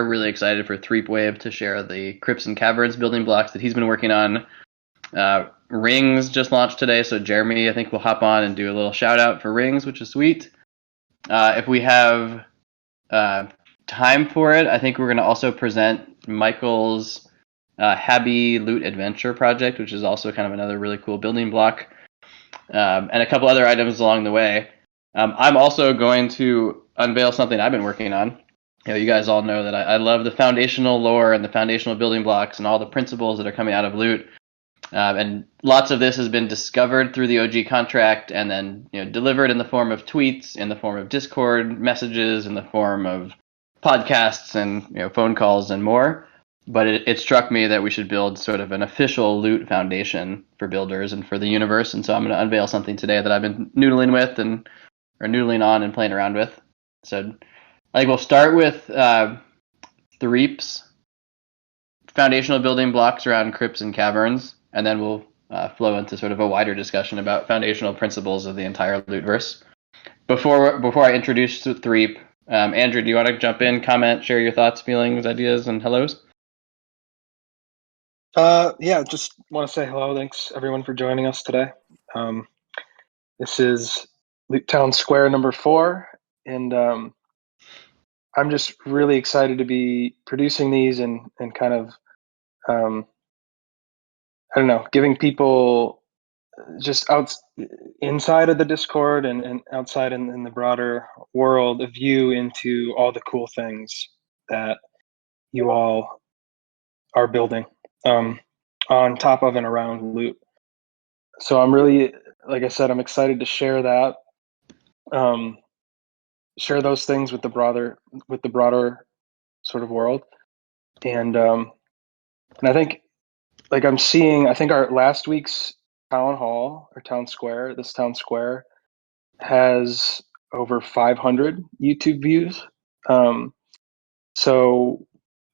Really excited for Threepwave to share the Crypts and Caverns building blocks that he's been working on. Rings just launched today, so Jeremy, I think, will hop on and do a little shout out for Rings, which is sweet. If we have time for it, I think we're going to also present Michael's Happy Loot Adventure project, which is also kind of another really cool building block, and a couple other items along the way. I'm also going to unveil something I've been working on. You guys all know that I love the foundational lore and the foundational building blocks and all the principles that are coming out of Loot. And lots of this has been discovered through the OG contract and then delivered in the form of tweets, in the form of Discord messages, in the form of podcasts and phone calls and more. But it struck me that we should build sort of an official Loot foundation for builders and for the universe. And so I'm going to unveil something today that I've been noodling with or noodling on and playing around with. So I think we'll start with Threep's foundational building blocks around Crypts and Caverns, and then we'll flow into sort of a wider discussion about foundational principles of the entire Lootverse. Before I introduce Threep, Andrew, do you want to jump in, comment, share your thoughts, feelings, ideas, and hellos? Yeah, just want to say hello. Thanks everyone for joining us today. This is Loot Town Square number 4, and I'm just really excited to be producing these and kind of I don't know, giving people just inside of the Discord and outside in the broader world a view into all the cool things that you all are building on top of and around Loot. So I'm really, like I said, I'm excited to share that, share those things with the broader sort of world, and I think I think our last week's town hall or town square, this town square, has over 500 YouTube views. So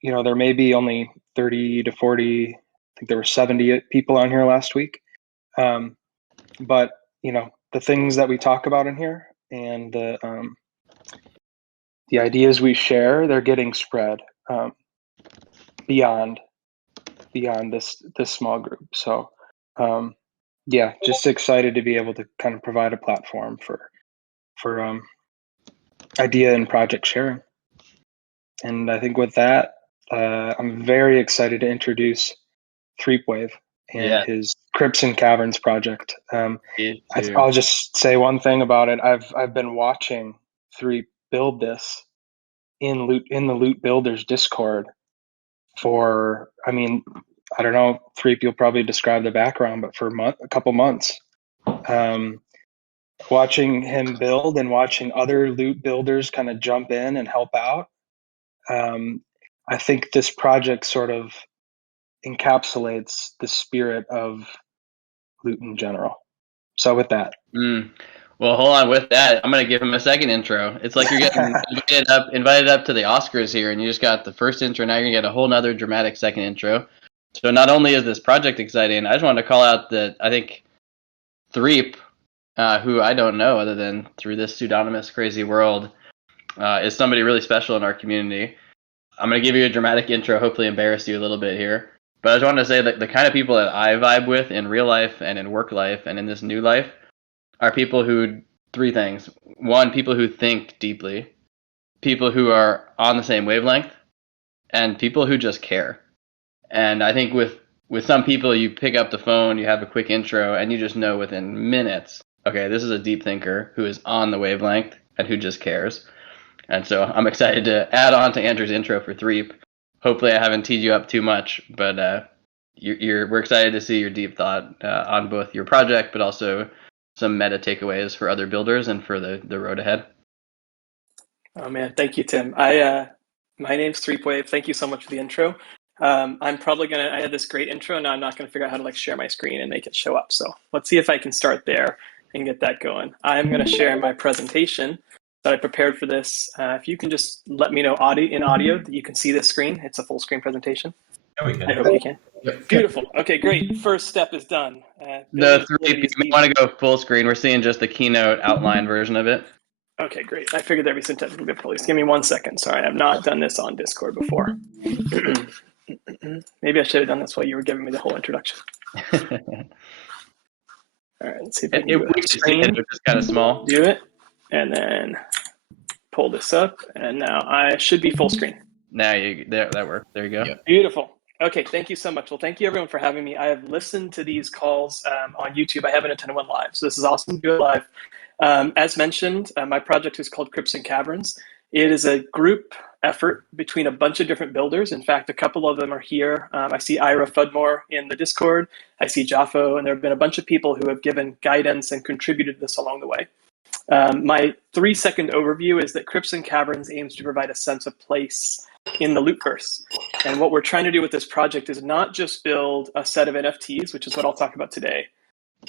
there may be only 30 to 40. I think there were 70 people on here last week. But the things that we talk about in here and the ideas we share, they're getting spread beyond this small group. So yeah, just excited to be able to kind of provide a platform for idea and project sharing. And I think with that, I'm very excited to introduce Threepwave and his Crypts and Caverns project. I'll just say one thing about it. I've been watching Threep build this in the Loot Builders Discord for, I don't know, Threep, you'll probably describe the background, but for a couple months. Watching him build and watching other Loot builders kind of jump in and help out. I think this project sort of encapsulates the spirit of Loot in general. So with that. Well, hold on. With that, I'm going to give him a second intro. It's like you're getting invited up to the Oscars here, and you just got the first intro. Now you're going to get a whole nother dramatic second intro. So not only is this project exciting, I just wanted to call out that I think Threep, who I don't know other than through this pseudonymous crazy world, is somebody really special in our community. I'm going to give you a dramatic intro, hopefully embarrass you a little bit here. But I just wanted to say that the kind of people that I vibe with in real life and in work life and in this new life are people who, 3 things. 1, people who think deeply, people who are on the same wavelength, and people who just care. And I think with some people, you pick up the phone, you have a quick intro, and you just know within minutes, okay, this is a deep thinker who is on the wavelength and who just cares. And so I'm excited to add on to Andrew's intro for Threep. Hopefully I haven't teed you up too much, but we're excited to see your deep thought on both your project, but also some meta takeaways for other builders and for the road ahead. Oh man, thank you, Tim. My name's Threepwave. Thank you so much for the intro. I'm probably I had this great intro, now I'm not gonna figure out how to share my screen and make it show up. So let's see if I can start there and get that going. I'm gonna share my presentation that I prepared for this. If you can just let me know audio that you can see this screen. It's a full screen presentation. Yeah, we can. I hope you can. Beautiful. Okay, great. First step is done. The Threep, you want to go full screen. We're seeing just the keynote outline version of it. Okay, great. I figured there'd be some technical difficulties. Give me 1 second. Sorry, I've not done this on Discord before. Maybe I should have done this while you were giving me the whole introduction. All right, let's see if I can do we a can see screen. it, which is kind of small. Do it, and then pull this up, and now I should be full screen. Now that worked. There you go. Yeah. Beautiful. Okay, thank you so much. Well, thank you everyone for having me. I have listened to these calls on YouTube. I haven't attended one live, so this is awesome to do it live. As mentioned, my project is called Crypts and Caverns. It is a group effort between a bunch of different builders. In fact, a couple of them are here. I see Ira Fudmore in the Discord. I see Jaffo, and there have been a bunch of people who have given guidance and contributed to this along the way. My 3-second overview is that Crypts and Caverns aims to provide a sense of place in the Lootverse. And what we're trying to do with this project is not just build a set of NFTs, which is what I'll talk about today,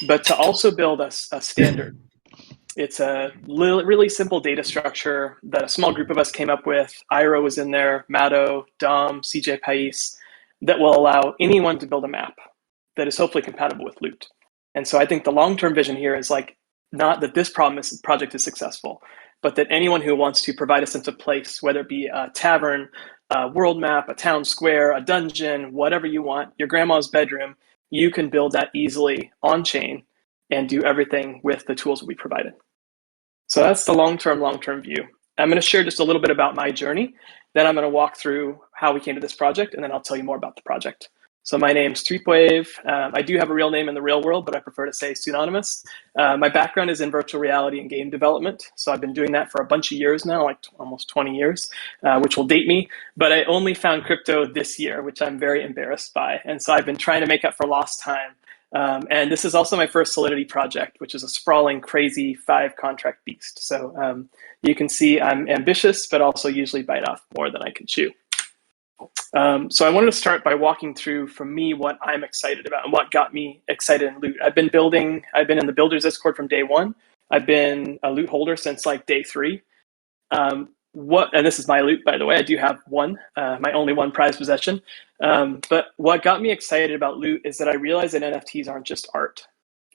but to also build a standard. It's a really simple data structure that a small group of us came up with. Ira was in there, Matto, Dom, CJ Pais, that will allow anyone to build a map that is hopefully compatible with Loot. And so I think the long-term vision here is like, not that this project is successful, but that anyone who wants to provide a sense of place, whether it be a tavern, a world map, a town square, a dungeon, whatever you want, your grandma's bedroom, you can build that easily on chain and do everything with the tools that we provided. So that's the long-term view. I'm going to share just a little bit about my journey. Then I'm going to walk through how we came to this project, and then I'll tell you more about the project. So my name's Streepwave. I do have a real name in the real world, but I prefer to say pseudonymous. My background is in virtual reality and game development. So I've been doing that for a bunch of years now, like almost 20 years, which will date me. But I only found crypto this year, which I'm very embarrassed by. And so I've been trying to make up for lost time. And this is also my first Solidity project, which is a sprawling, crazy 5-contract beast. So you can see I'm ambitious, but also usually bite off more than I can chew. So I wanted to start by walking through, for me, what I'm excited about and what got me excited in Loot. I've been in the Builders Discord from day one. I've been a Loot holder since like day 3. And this is my Loot, by the way. I do have one, my only one prized possession. But what got me excited about Loot is that I realized that NFTs aren't just art.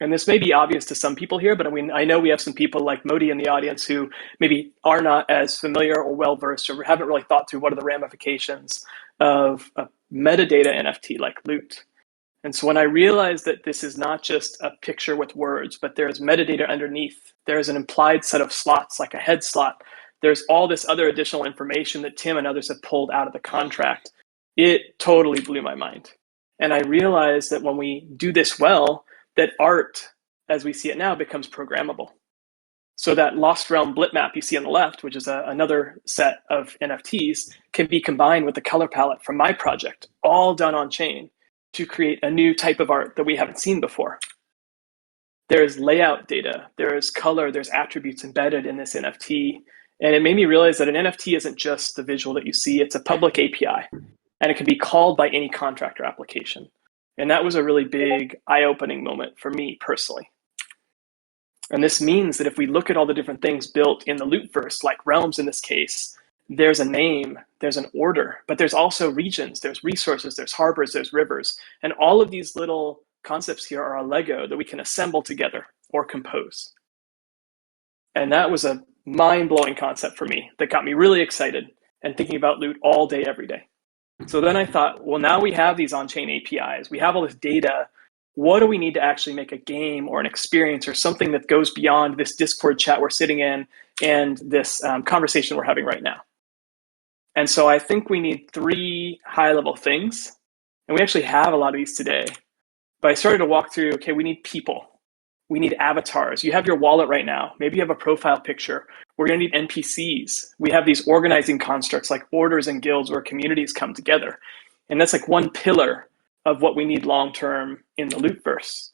And this may be obvious to some people here, but I know we have some people like Modi in the audience who maybe are not as familiar or well-versed or haven't really thought through what are the ramifications of a metadata NFT like Loot. And so when I realized that this is not just a picture with words, but there's metadata underneath, there's an implied set of slots like a head slot, there's all this other additional information that Tim and others have pulled out of the contract, it totally blew my mind. And I realized that when we do this well, that art, as we see it now, becomes programmable. So that Lost Realm blip map you see on the left, which is another set of NFTs, can be combined with the color palette from my project, all done on chain, to create a new type of art that we haven't seen before. There's layout data, there's color, there's attributes embedded in this NFT. And it made me realize that an NFT isn't just the visual that you see, it's a public API. And it can be called by any contract or application. And that was a really big eye-opening moment for me personally. And this means that if we look at all the different things built in the Lootverse, like realms in this case, there's a name, there's an order, but there's also regions, there's resources, there's harbors, there's rivers. And all of these little concepts here are a Lego that we can assemble together or compose. And that was a mind-blowing concept for me that got me really excited and thinking about Loot all day, every day. So then I thought, well, now we have these on-chain APIs, we have all this data. What do we need to actually make a game or an experience or something that goes beyond this Discord chat we're sitting in and this conversation we're having right now? And so I think we need 3 high-level things. And we actually have a lot of these today. But I started to walk through, okay, we need people. We need avatars. You have your wallet right now. Maybe you have a profile picture. We're going to need NPCs. We have these organizing constructs like orders and guilds where communities come together. And that's like one pillar of what we need long-term in the Lootverse.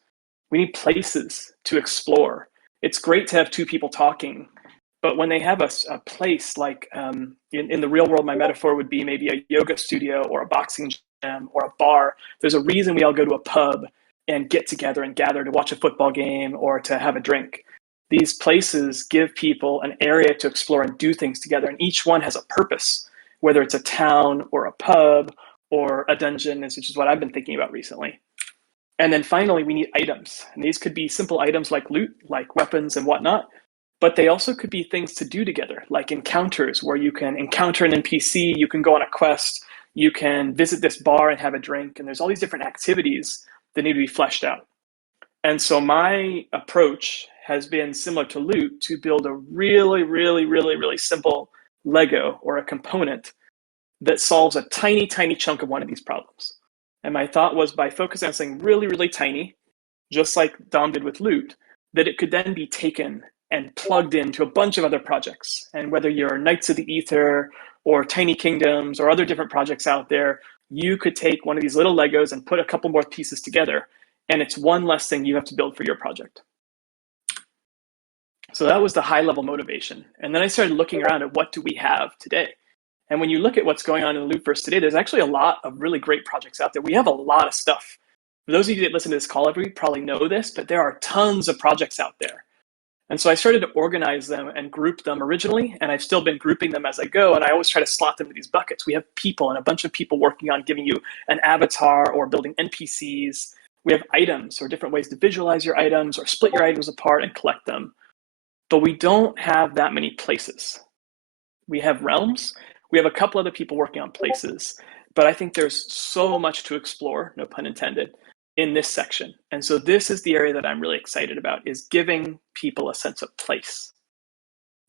We need places to explore. It's great to have 2 people talking, but when they have a place like in the real world, my metaphor would be maybe a yoga studio or a boxing gym or a bar. There's a reason we all go to a pub and get together and gather to watch a football game or to have a drink. These places give people an area to explore and do things together, and each one has a purpose, whether it's a town or a pub or a dungeon, which is what I've been thinking about recently. And then finally, we need items. And these could be simple items like loot, like weapons and whatnot, but they also could be things to do together, like encounters where you can encounter an NPC, you can go on a quest, you can visit this bar and have a drink, and there's all these different activities that need to be fleshed out. And so my approach has been similar to Loot, to build a really, really, really, really simple Lego or a component that solves a tiny, tiny chunk of one of these problems. And my thought was, by focusing on something really, really tiny, just like Dom did with Loot, that it could then be taken and plugged into a bunch of other projects. And whether you're Knights of the Ether or Tiny Kingdoms or other different projects out there, you could take one of these little Legos and put a couple more pieces together, and it's one less thing you have to build for your project. So that was the high level motivation. And then I started looking around at what do we have today? And when you look at what's going on in the Lootverse today, there's actually a lot of really great projects out there. We have a lot of stuff. For those of you that listen to this call every week probably know this, but there are tons of projects out there. And so I started to organize them and group them originally, and I've still been grouping them as I go, and I always try to slot them into these buckets. We have people and a bunch of people working on giving you an avatar or building NPCs. We have items or different ways to visualize your items or split your items apart and collect them. But we don't have that many places. We have realms. We have a couple other people working on places, but I think there's so much to explore, no pun intended, in this section. And so this is the area that I'm really excited about, is giving people a sense of place.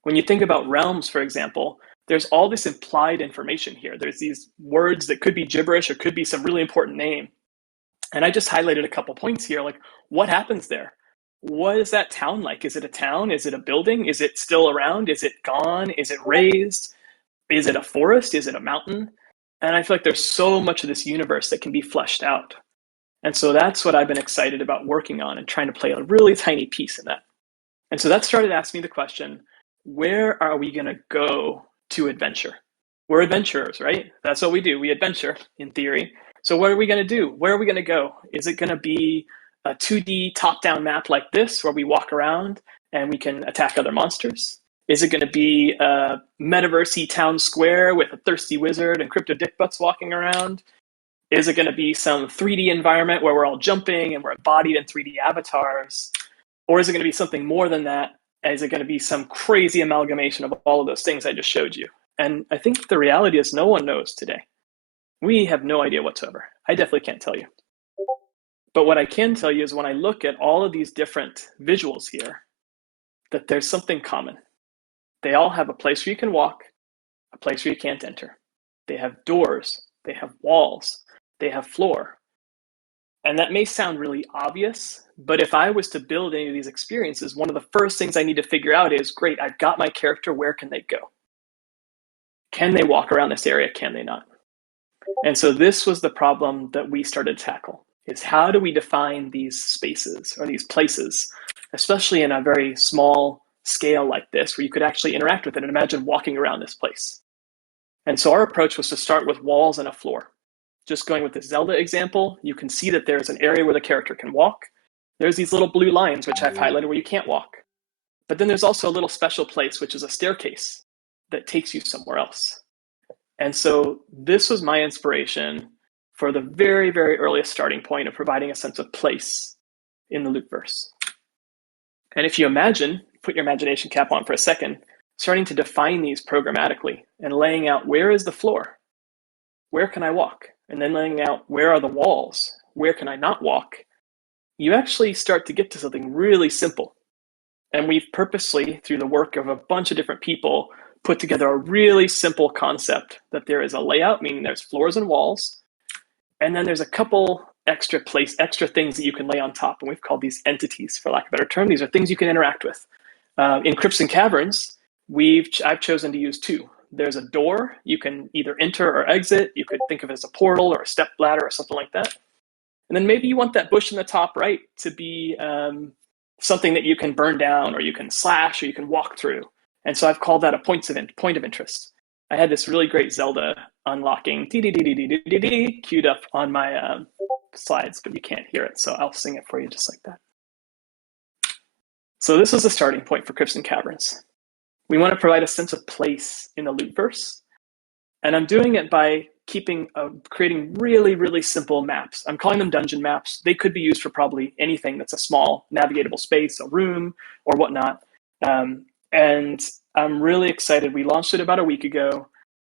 When you think about realms, for example, there's all this implied information here. There's these words that could be gibberish or could be some really important name. And I just highlighted a couple points here, like what happens there? What is that town like? Is it a town? Is it a building? Is it still around? Is it gone? Is it raised? Is it a forest? Is it a mountain? And I feel like there's so much of this universe that can be fleshed out. And so that's what I've been excited about working on and trying to play a really tiny piece in that. And so that started asking me the question, where are we going to go to adventure? We're adventurers, right? That's what we do. We adventure in theory. So what are we going to do? Where are we going to go? Is it going to be a 2D top-down map like this where we walk around and we can attack other monsters? Is it going to be a metaverse-y town square with a thirsty wizard and crypto dick butts walking around? Is it going to be some 3D environment where we're all jumping and we're embodied in 3D avatars? Or is it going to be something more than that? Is it going to be some crazy amalgamation of all of those things I just showed you? And I think the reality is no one knows today. We have no idea whatsoever. I definitely can't tell you. But what I can tell you is when I look at all of these different visuals here, that there's something common. They all have a place where you can walk, a place where you can't enter. They have doors, they have walls, they have floor. And that may sound really obvious, but if I was to build any of these experiences, one of the first things I need to figure out is, great, I've got my character, where can they go? Can they walk around this area? Can they not? And so this was the problem that we started to tackle, is how do we define these spaces or these places, especially in a very small scale like this, where you could actually interact with it and imagine walking around this place. And so our approach was to start with walls and a floor. Just going with the Zelda example, you can see that there's an area where the character can walk. There's these little blue lines, which I've highlighted, where you can't walk. But then there's also a little special place, which is a staircase that takes you somewhere else. And so this was my inspiration for the very, very earliest starting point of providing a sense of place in the Lootverse. And if you imagine, put your imagination cap on for a second, starting to define these programmatically and laying out, where is the floor? Where can I walk? And then laying out, where are the walls? Where can I not walk? You actually start to get to something really simple. And we've purposely, through the work of a bunch of different people, put together a really simple concept that there is a layout, meaning there's floors and walls, and then there's a couple extra things that you can lay on top, and we've called these entities, for lack of a better term. These are things you can interact with. In Crypts and Caverns, I've chosen to use two. There's a door you can either enter or exit. You could think of it as a portal or a step ladder or something like that. And then maybe you want that bush in the top right to be something that you can burn down, or you can slash, or you can walk through. And so I've called that a point of interest. I had this really great Zelda unlocking queued up on my slides, but you can't hear it, so I'll sing it for you just like that. So this was the starting point for Crypts and Caverns. We want to provide a sense of place in the Lootverse, and I'm doing it by creating really, really simple maps. I'm calling them dungeon maps. They could be used for probably anything that's a small navigatable space, a room, or whatnot. And I'm really excited. We launched it about a week ago,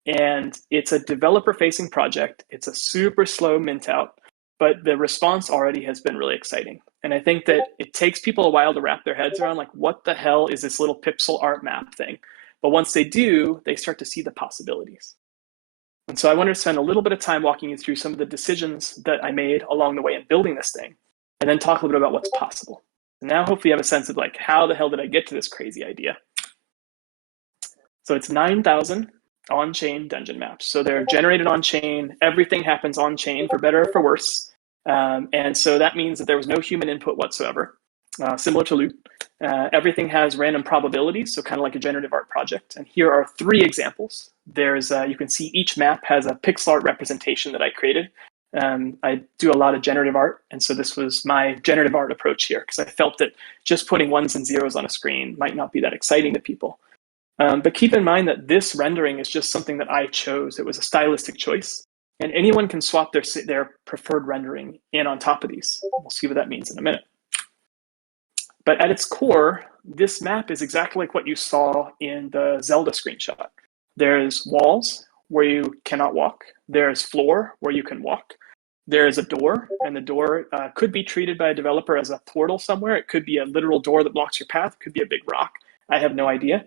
and it's a developer-facing project. It's a super slow mint out, but the response already has been really exciting. And I think that it takes people a while to wrap their heads around, like, what the hell is this little pixel art map thing? But once they do, they start to see the possibilities. And so I wanted to spend a little bit of time walking you through some of the decisions that I made along the way in building this thing, and then talk a little bit about what's possible. And now hopefully you have a sense of like, how the hell did I get to this crazy idea? So it's 9,000 on-chain dungeon maps. So they're generated on-chain. Everything happens on-chain, for better or for worse. And so that means that there was no human input whatsoever, similar to Loot. Everything has random probabilities, so kind of like a generative art project. And here are 3 examples. There's, you can see each map has a pixel art representation that I created. I do a lot of generative art, and so this was my generative art approach here, because I felt that just putting ones and zeros on a screen might not be that exciting to people. But keep in mind that this rendering is just something that I chose. It was a stylistic choice, and anyone can swap their preferred rendering in on top of these. We'll see what that means in a minute. But at its core, this map is exactly like what you saw in the Zelda screenshot. There's walls where you cannot walk. There's floor where you can walk. There is a door, and the door could be treated by a developer as a portal somewhere. It could be a literal door that blocks your path. It could be a big rock. I have no idea.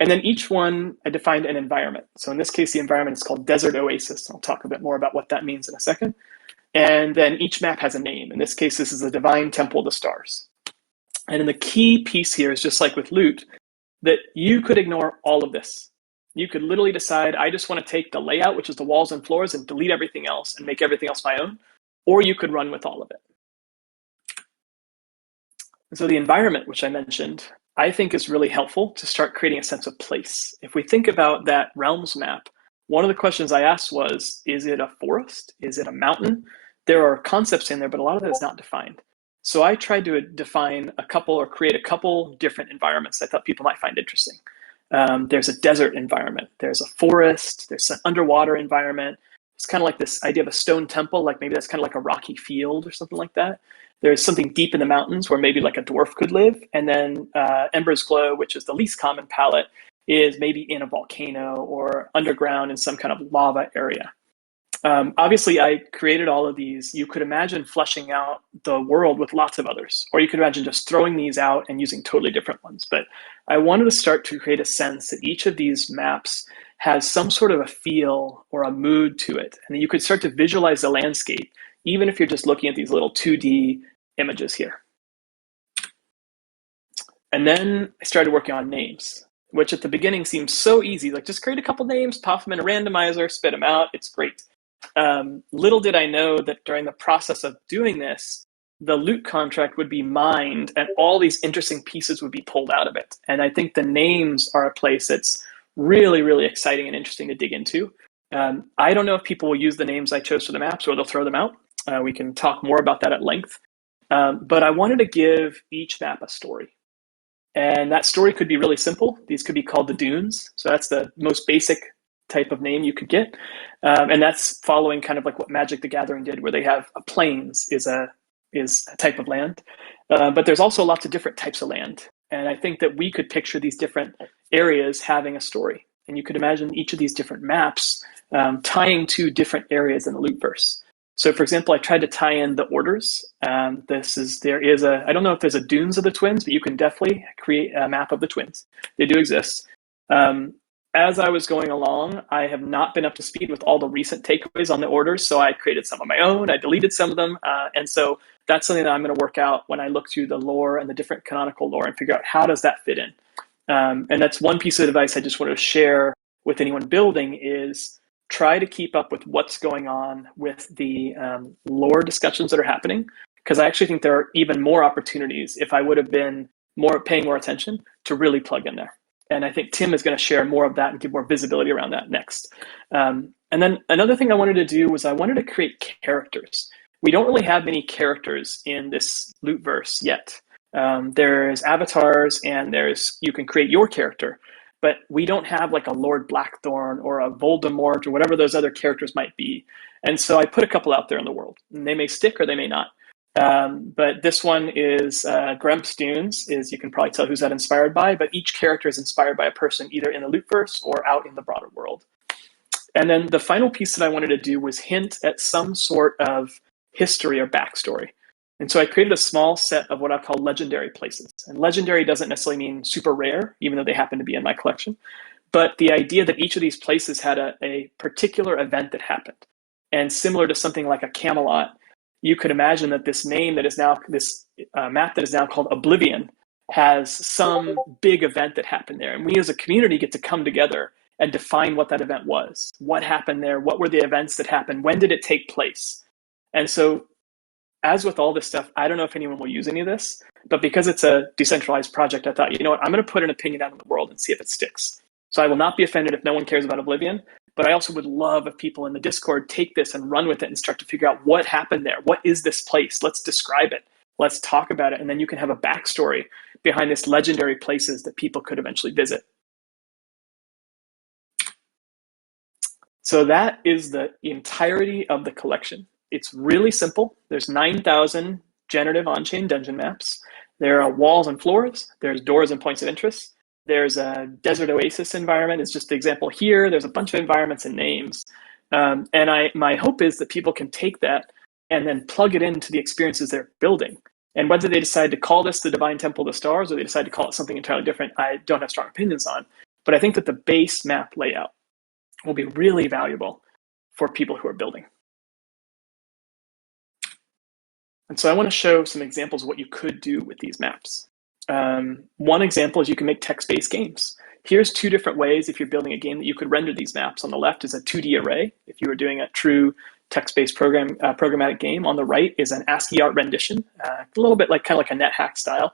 And then each one, I defined an environment. So in this case, the environment is called Desert Oasis. I'll talk a bit more about what that means in a second. And then each map has a name. In this case, this is the Divine Temple of the Stars. And then the key piece here is, just like with Loot, that you could ignore all of this. You could literally decide, I just want to take the layout, which is the walls and floors, and delete everything else and make everything else my own. Or you could run with all of it. And so the environment, which I mentioned, I think is really helpful to start creating a sense of place. If we think about that realms map, one of the questions I asked was, is it a forest? Is it a mountain? There are concepts in there, but a lot of it is not defined. So I tried to define a couple, or create a couple different environments I thought people might find interesting. There's a desert environment. There's a forest. There's an underwater environment. It's kind of like this idea of a stone temple, like maybe that's kind of like a rocky field or something like that. There's something deep in the mountains where maybe like a dwarf could live. And then Ember's Glow, which is the least common palette, is maybe in a volcano or underground in some kind of lava area. Obviously, I created all of these. You could imagine fleshing out the world with lots of others, or you could imagine just throwing these out and using totally different ones. But I wanted to start to create a sense that each of these maps has some sort of a feel or a mood to it. And then you could start to visualize the landscape, even if you're just looking at these little 2D images here. And then I started working on names, which at the beginning seemed so easy. Like, just create a couple names, pop them in a randomizer, spit them out. It's great. Little did I know that during the process of doing this, the Loot contract would be mined and all these interesting pieces would be pulled out of it. And I think the names are a place that's really, really exciting and interesting to dig into. I don't know if people will use the names I chose for the maps or they'll throw them out. We can talk more about that at length. But I wanted to give each map a story. And that story could be really simple. These could be called the Dunes. So that's the most basic type of name you could get. And that's following kind of like what Magic the Gathering did, where they have a plains is a type of land. But there's also lots of different types of land. And I think that we could picture these different areas having a story. And you could imagine each of these different maps tying to different areas in the Lootverse. So for example, I tried to tie in the orders. I don't know if there's a Dunes of the Twins, but you can definitely create a map of the Twins. They do exist. As I was going along, I have not been up to speed with all the recent takeaways on the orders. So I created some of my own, I deleted some of them. And so that's something that I'm going to work out when I look through the lore and the different canonical lore and figure out how does that fit in. And that's one piece of advice I just wanted to share with anyone building is try to keep up with what's going on with the lore discussions that are happening, because I actually think there are even more opportunities if I would have been paying more attention to really plug in there. And I think Tim is going to share more of that and give more visibility around that next. And then another thing I wanted to do was I wanted to create characters. We don't really have many characters in this Lootverse yet. There's avatars and you can create your character, but we don't have like a Lord Blackthorn or a Voldemort or whatever those other characters might be. And so I put a couple out there in the world, and they may stick or they may not. But this one is Grumps Dunes, you can probably tell who's that inspired by, but each character is inspired by a person either in the Lootverse or out in the broader world. And then the final piece that I wanted to do was hint at some sort of history or backstory. And so I created a small set of what I call legendary places. And legendary doesn't necessarily mean super rare, even though they happen to be in my collection. But the idea that each of these places had a particular event that happened. And similar to something like a Camelot, you could imagine that this name that is now, this map that is now called Oblivion, has some big event that happened there. And we as a community get to come together and define what that event was. What happened there? What were the events that happened? When did it take place? And so, as with all this stuff, I don't know if anyone will use any of this, but because it's a decentralized project, I thought, you know what, I'm going to put an opinion out in the world and see if it sticks. So I will not be offended if no one cares about Oblivion, but I also would love if people in the Discord take this and run with it and start to figure out what happened there. What is this place? Let's describe it. Let's talk about it. And then you can have a backstory behind this legendary places that people could eventually visit. So that is the entirety of the collection. It's really simple. There's 9,000 generative on-chain dungeon maps. There are walls and floors. There's doors and points of interest. There's a desert oasis environment. It's just the example here. There's a bunch of environments and names. My hope is that people can take that and then plug it into the experiences they're building. And whether they decide to call this the Divine Temple of the Stars or they decide to call it something entirely different, I don't have strong opinions on. But I think that the base map layout will be really valuable for people who are building. And so I want to show some examples of what you could do with these maps. One example is you can make text-based games. Here's two different ways if you're building a game that you could render these maps. On the left is a 2D array. If you were doing a true text-based programmatic game, on the right is an ASCII art rendition, a little bit like kind of like a NetHack style.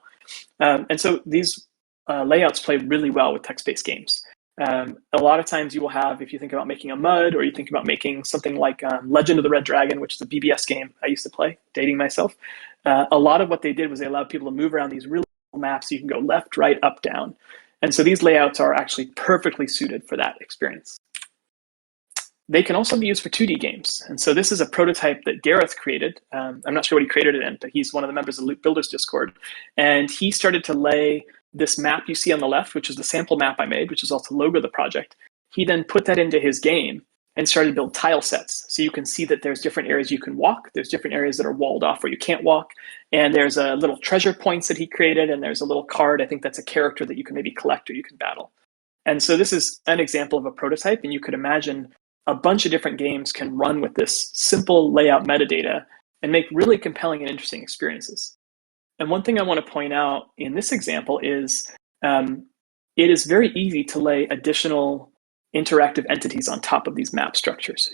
And so these layouts play really well with text-based games. A lot of times you will have, if you think about making a MUD or you think about making something like Legend of the Red Dragon, which is a BBS game I used to play, dating myself. A lot of what they did was they allowed people to move around these really cool maps. So you can go left, right, up, down. And so these layouts are actually perfectly suited for that experience. They can also be used for 2D games. And so this is a prototype that Gareth created. I'm not sure what he created it in, but he's one of the members of the Loot Builders Discord. And he started to lay this map you see on the left, which is the sample map I made, which is also the logo of the project. He then put that into his game and started to build tile sets. So you can see that there's different areas you can walk. There's different areas that are walled off where you can't walk. And there's a little treasure points that he created. And there's a little card. I think that's a character that you can maybe collect or you can battle. And so this is an example of a prototype. And you could imagine a bunch of different games can run with this simple layout metadata and make really compelling and interesting experiences. And one thing I want to point out in this example is it is very easy to lay additional interactive entities on top of these map structures.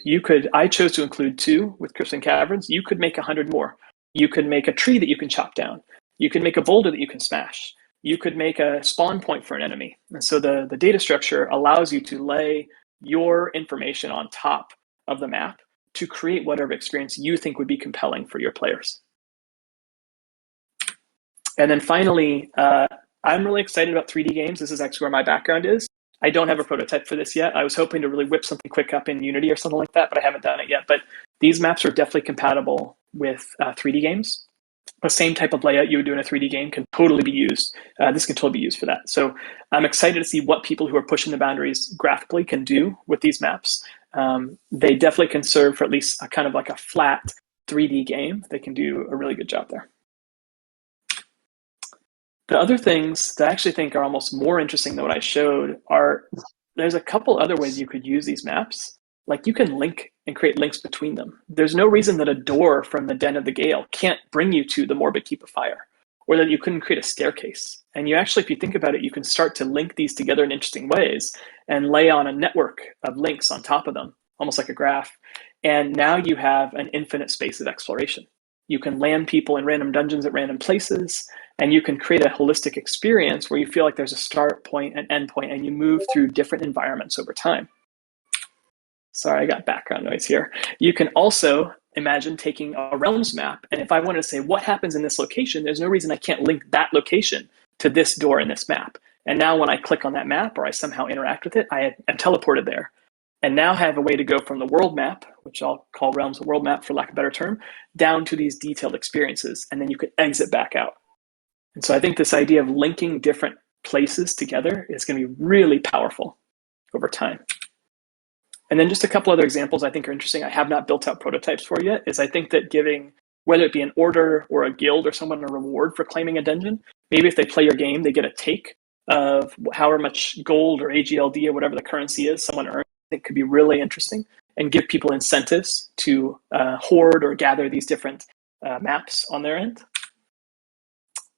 I chose to include 2 with Crypts and Caverns. You could make 100 more. You could make a tree that you can chop down. You could make a boulder that you can smash. You could make a spawn point for an enemy. And so the data structure allows you to lay your information on top of the map to create whatever experience you think would be compelling for your players. And then finally, I'm really excited about 3D games. This is actually where my background is. I don't have a prototype for this yet. I was hoping to really whip something quick up in Unity or something like that, but I haven't done it yet. But these maps are definitely compatible with 3D games. The same type of layout you would do in a 3D game can totally be used. This can totally be used for that. So I'm excited to see what people who are pushing the boundaries graphically can do with these maps. They definitely can serve for at least a kind of like a flat 3D game. They can do a really good job there. The other things that I actually think are almost more interesting than what I showed are, there's a couple other ways you could use these maps. Like you can link and create links between them. There's no reason that a door from the Den of the Gale can't bring you to the Morbid Keep of Fire, or that you couldn't create a staircase. And you actually, if you think about it, you can start to link these together in interesting ways and lay on a network of links on top of them, almost like a graph. And now you have an infinite space of exploration. You can land people in random dungeons at random places, and you can create a holistic experience where you feel like there's a start point and end point, and you move through different environments over time. Sorry, I got background noise here. You can also imagine taking a realms map, and if I wanted to say what happens in this location, there's no reason I can't link that location to this door in this map. And now when I click on that map or I somehow interact with it, I am teleported there. and now have a way to go from the world map, which I'll call Realms the world map for lack of a better term, down to these detailed experiences, and then you could exit back out. And so I think this idea of linking different places together is going to be really powerful over time. And then just a couple other examples I think are interesting. I have not built out prototypes for yet, is I think that giving, whether it be an order or a guild or someone a reward for claiming a dungeon, maybe if they play your game, they get a take of however much gold or AGLD or whatever the currency is someone earns. I think could be really interesting and give people incentives to hoard or gather these different maps on their end.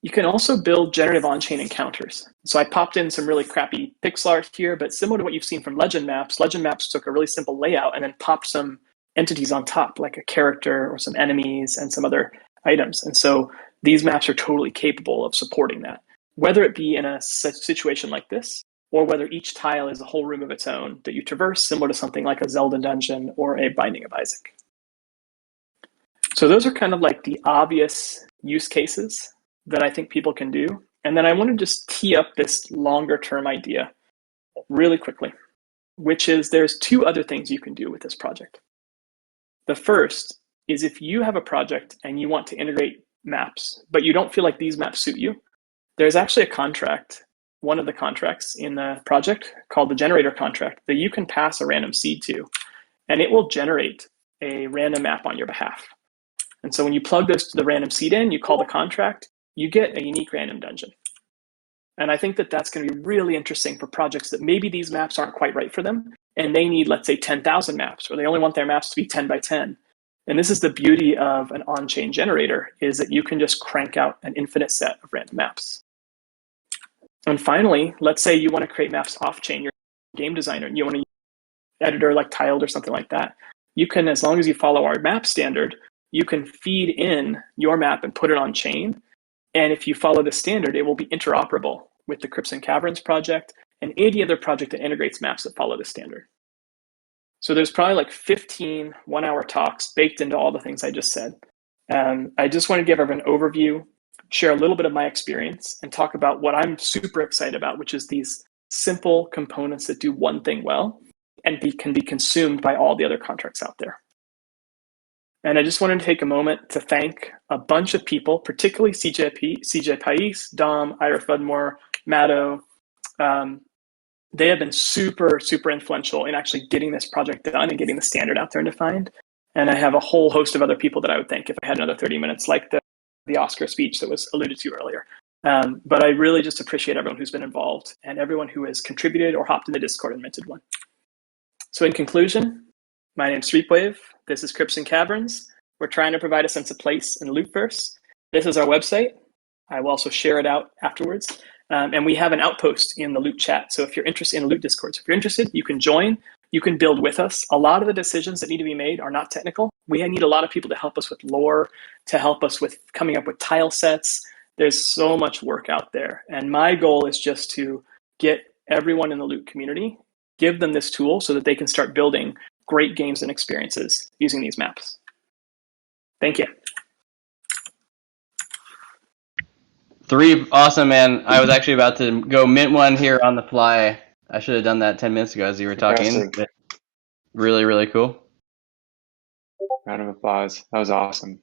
You can also build generative on-chain encounters. So I popped in some really crappy pixel art here, but similar to what you've seen from Legend Maps took a really simple layout and then popped some entities on top, like a character or some enemies and some other items. And so these maps are totally capable of supporting that, whether it be in a situation like this, or whether each tile is a whole room of its own that you traverse, similar to something like a Zelda dungeon or a Binding of Isaac. So those are kind of like the obvious use cases that I think people can do. And then I want to just tee up this longer term idea really quickly, which is there's two other things you can do with this project. The first is if you have a project and you want to integrate maps, but you don't feel like these maps suit you, there's actually a contract, one of the contracts in the project called the generator contract that you can pass a random seed to, and it will generate a random map on your behalf. And so when you plug this to the random seed in, you call the contract, you get a unique random dungeon. And I think that that's going to be really interesting for projects that maybe these maps aren't quite right for them, and they need, let's say, 10,000 maps, or they only want their maps to be 10 by 10. And this is the beauty of an on-chain generator, is that you can just crank out an infinite set of random maps. And finally, let's say you want to create maps off-chain, you're a game designer, and you want to use an editor like Tiled or something like that. You can, as long as you follow our map standard, you can feed in your map and put it on chain. And if you follow the standard, it will be interoperable with the Crypts and Caverns project and any other project that integrates maps that follow the standard. So there's probably like 15 one-hour talks baked into all the things I just said. I just want to give everyone an overview, share a little bit of my experience, and talk about what I'm super excited about, which is these simple components that do one thing well and can be consumed by all the other contracts out there. And I just wanted to take a moment to thank a bunch of people, particularly CJ Pais, Dom, Ira Fudmore, Matto. They have been super, super influential in actually getting this project done and getting the standard out there and defined. And I have a whole host of other people that I would thank if I had another 30 minutes, like the Oscar speech that was alluded to earlier. But I really just appreciate everyone who's been involved and everyone who has contributed or hopped in the Discord and minted one. So in conclusion, my name's Streetwave. This is Crypts and Caverns. We're trying to provide a sense of place in the Lootverse. This is our website. I will also share it out afterwards. And we have an outpost in the Loot chat. So if you're interested in the Loot Discord, so if you're interested, you can join. You can build with us. A lot of the decisions that need to be made are not technical. We need a lot of people to help us with lore, to help us with coming up with tile sets. There's so much work out there. And my goal is just to get everyone in the Loot community, give them this tool so that they can start building great games and experiences using these maps. Thank you. Three, awesome, man. I was actually about to go mint one here on the fly. I should have done that 10 minutes ago as you were talking. Really, really cool. Round of applause. That was awesome.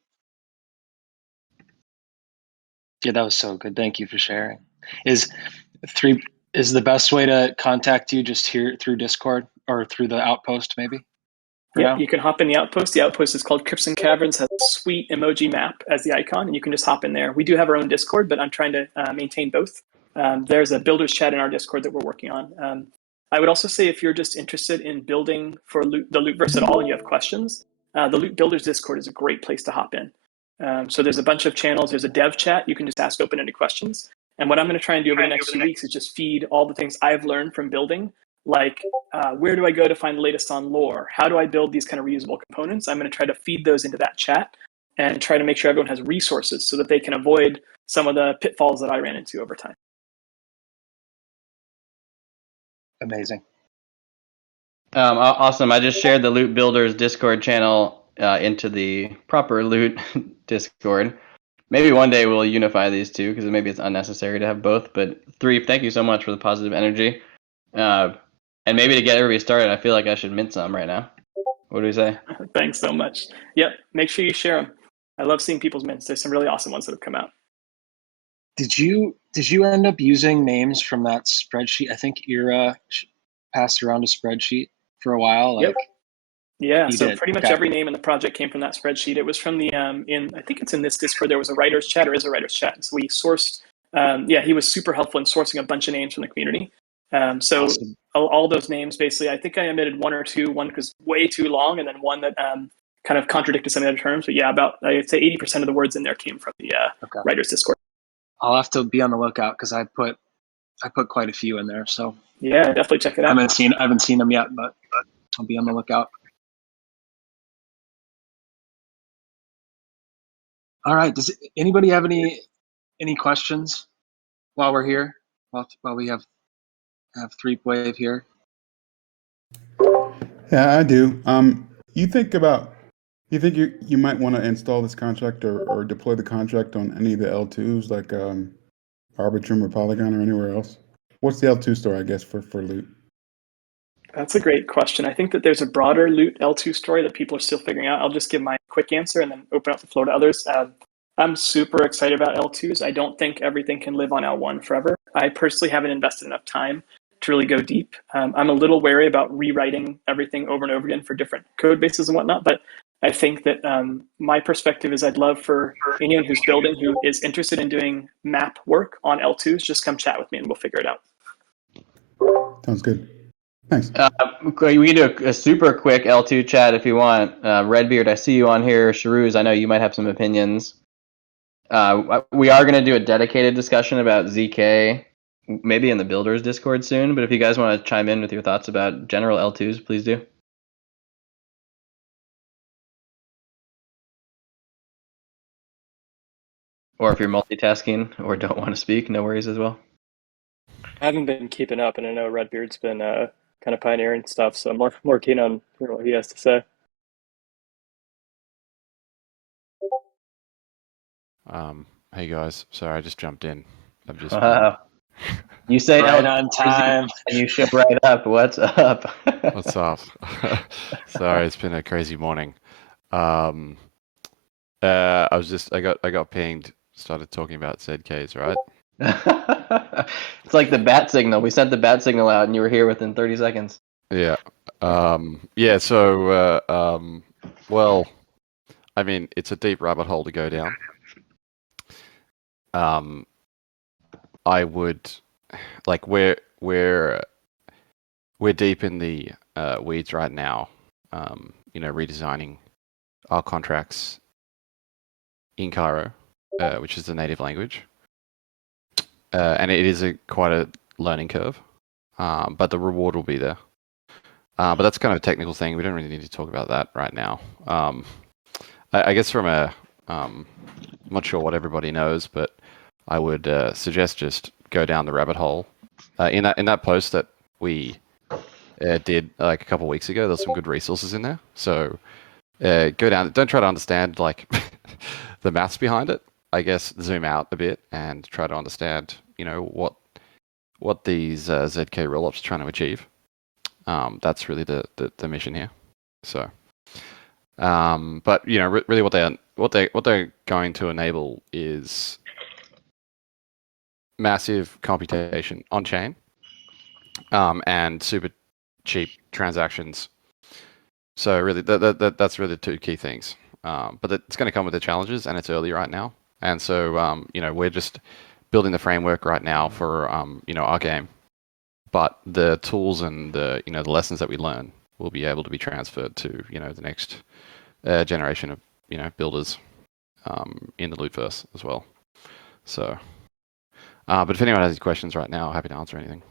Yeah, that was so good. Thank you for sharing. Is the best way to contact you just here through Discord or through the outpost maybe? Yeah, you can hop in the outpost. The outpost is called Crypts and Caverns, has a sweet emoji map as the icon, and you can just hop in there. We do have our own Discord, but I'm trying to maintain both. There's a builders chat in our Discord that we're working on. I would also say if you're just interested in building for the Lootverse at all and you have questions, the Loot Builders Discord is a great place to hop in. So there's a bunch of channels. There's a dev chat. You can just ask open-ended questions. And what I'm going to try and do over the next few weeks is just feed all the things I've learned from building, like where do I go to find the latest on lore? How do I build these kind of reusable components? I'm going to try to feed those into that chat and try to make sure everyone has resources so that they can avoid some of the pitfalls that I ran into over time. Amazing. Awesome. I just shared the Loot Builders Discord channel into the proper Loot Discord. Maybe one day we'll unify these two because maybe it's unnecessary to have both. But three, thank you so much for the positive energy. And maybe to get everybody started, I feel like I should mint some right now. What do we say? Thanks so much. Yep, make sure you share them. I love seeing people's mints. There's some really awesome ones that have come out. Did you end up using names from that spreadsheet? I think Ira passed around a spreadsheet for a while. Yep. Yeah, you so did. pretty much Okay. every name in the project came from that spreadsheet. It was from the I think it's in this Discord. There was a writer's chat, or is a writer's chat. So we sourced. He was super helpful in sourcing a bunch of names from the community. So Awesome. all those names, basically, I think I omitted one or two. One was way too long, and then one that kind of contradicted some of the other terms. But yeah, about I'd say 80% of the words in there came from the Okay. writer's Discord. I'll have to be on the lookout because I put quite a few in there. So Yeah, definitely check it I out. haven't seen them yet, but I'll be on the lookout. All right. Does anybody have any questions while we're here? While we have Three Wave here. Yeah, I do. You think you might want to install this contract or deploy the contract on any of the L2s like Arbitrum or Polygon or anywhere else? What's the L2 store, I guess, for loot? That's a great question. I think that there's a broader Loot L2 story that people are still figuring out. I'll just give my quick answer and then open up the floor to others. I'm super excited about L2s. I don't think everything can live on L1 forever. I personally haven't invested enough time to really go deep. I'm a little wary about rewriting everything over and over again for different code bases and whatnot, but I think that my perspective is I'd love for anyone who's building who is interested in doing map work on L2s, just come chat with me and we'll figure it out. Sounds good. Thanks. We can do a super quick L2 chat if you want. Redbeard, I see you on here. Sharuz, I know you might have some opinions. We are going to do a dedicated discussion about ZK, maybe in the Builders Discord soon, but if you guys want to chime in with your thoughts about general L2s, please do. Or if you're multitasking or don't want to speak, no worries as well. I haven't been keeping up, and I know Redbeard's been kind of pioneering stuff, so I'm more keen on hearing what he has to say. Hey guys, sorry I just jumped in. I'm just Wow. You say Right on time. and you show right up. What's up? What's up? Sorry, it's been a crazy morning. I got pinged, started talking about ZKs, right? It's like the bat signal. We sent the bat signal out and you were here within 30 seconds. Yeah. So well, I mean, it's a deep rabbit hole to go down. I would like we're deep in the weeds right now. Redesigning our contracts in Cairo, which is the native language, and it is quite a learning curve, but the reward will be there. But that's kind of a technical thing. We don't really need to talk about that right now. I guess from I'm not sure what everybody knows, but I would suggest just go down the rabbit hole. In that post that we did like a couple of weeks ago, there's some good resources in there. So go down. Don't try to understand like the maths behind it. I guess zoom out a bit and try to understand, what these ZK rollups are trying to achieve. That's really the mission here. So, but really what they're going to enable is massive computation on chain, and super cheap transactions. So really, that's really the two key things. But it's going to come with the challenges, and it's early right now. And so, we're just building the framework right now for, our game. But the tools and the lessons that we learn will be able to be transferred to, the next generation of, builders in the Lootverse as well. So, but if anyone has any questions right now, I'm happy to answer anything.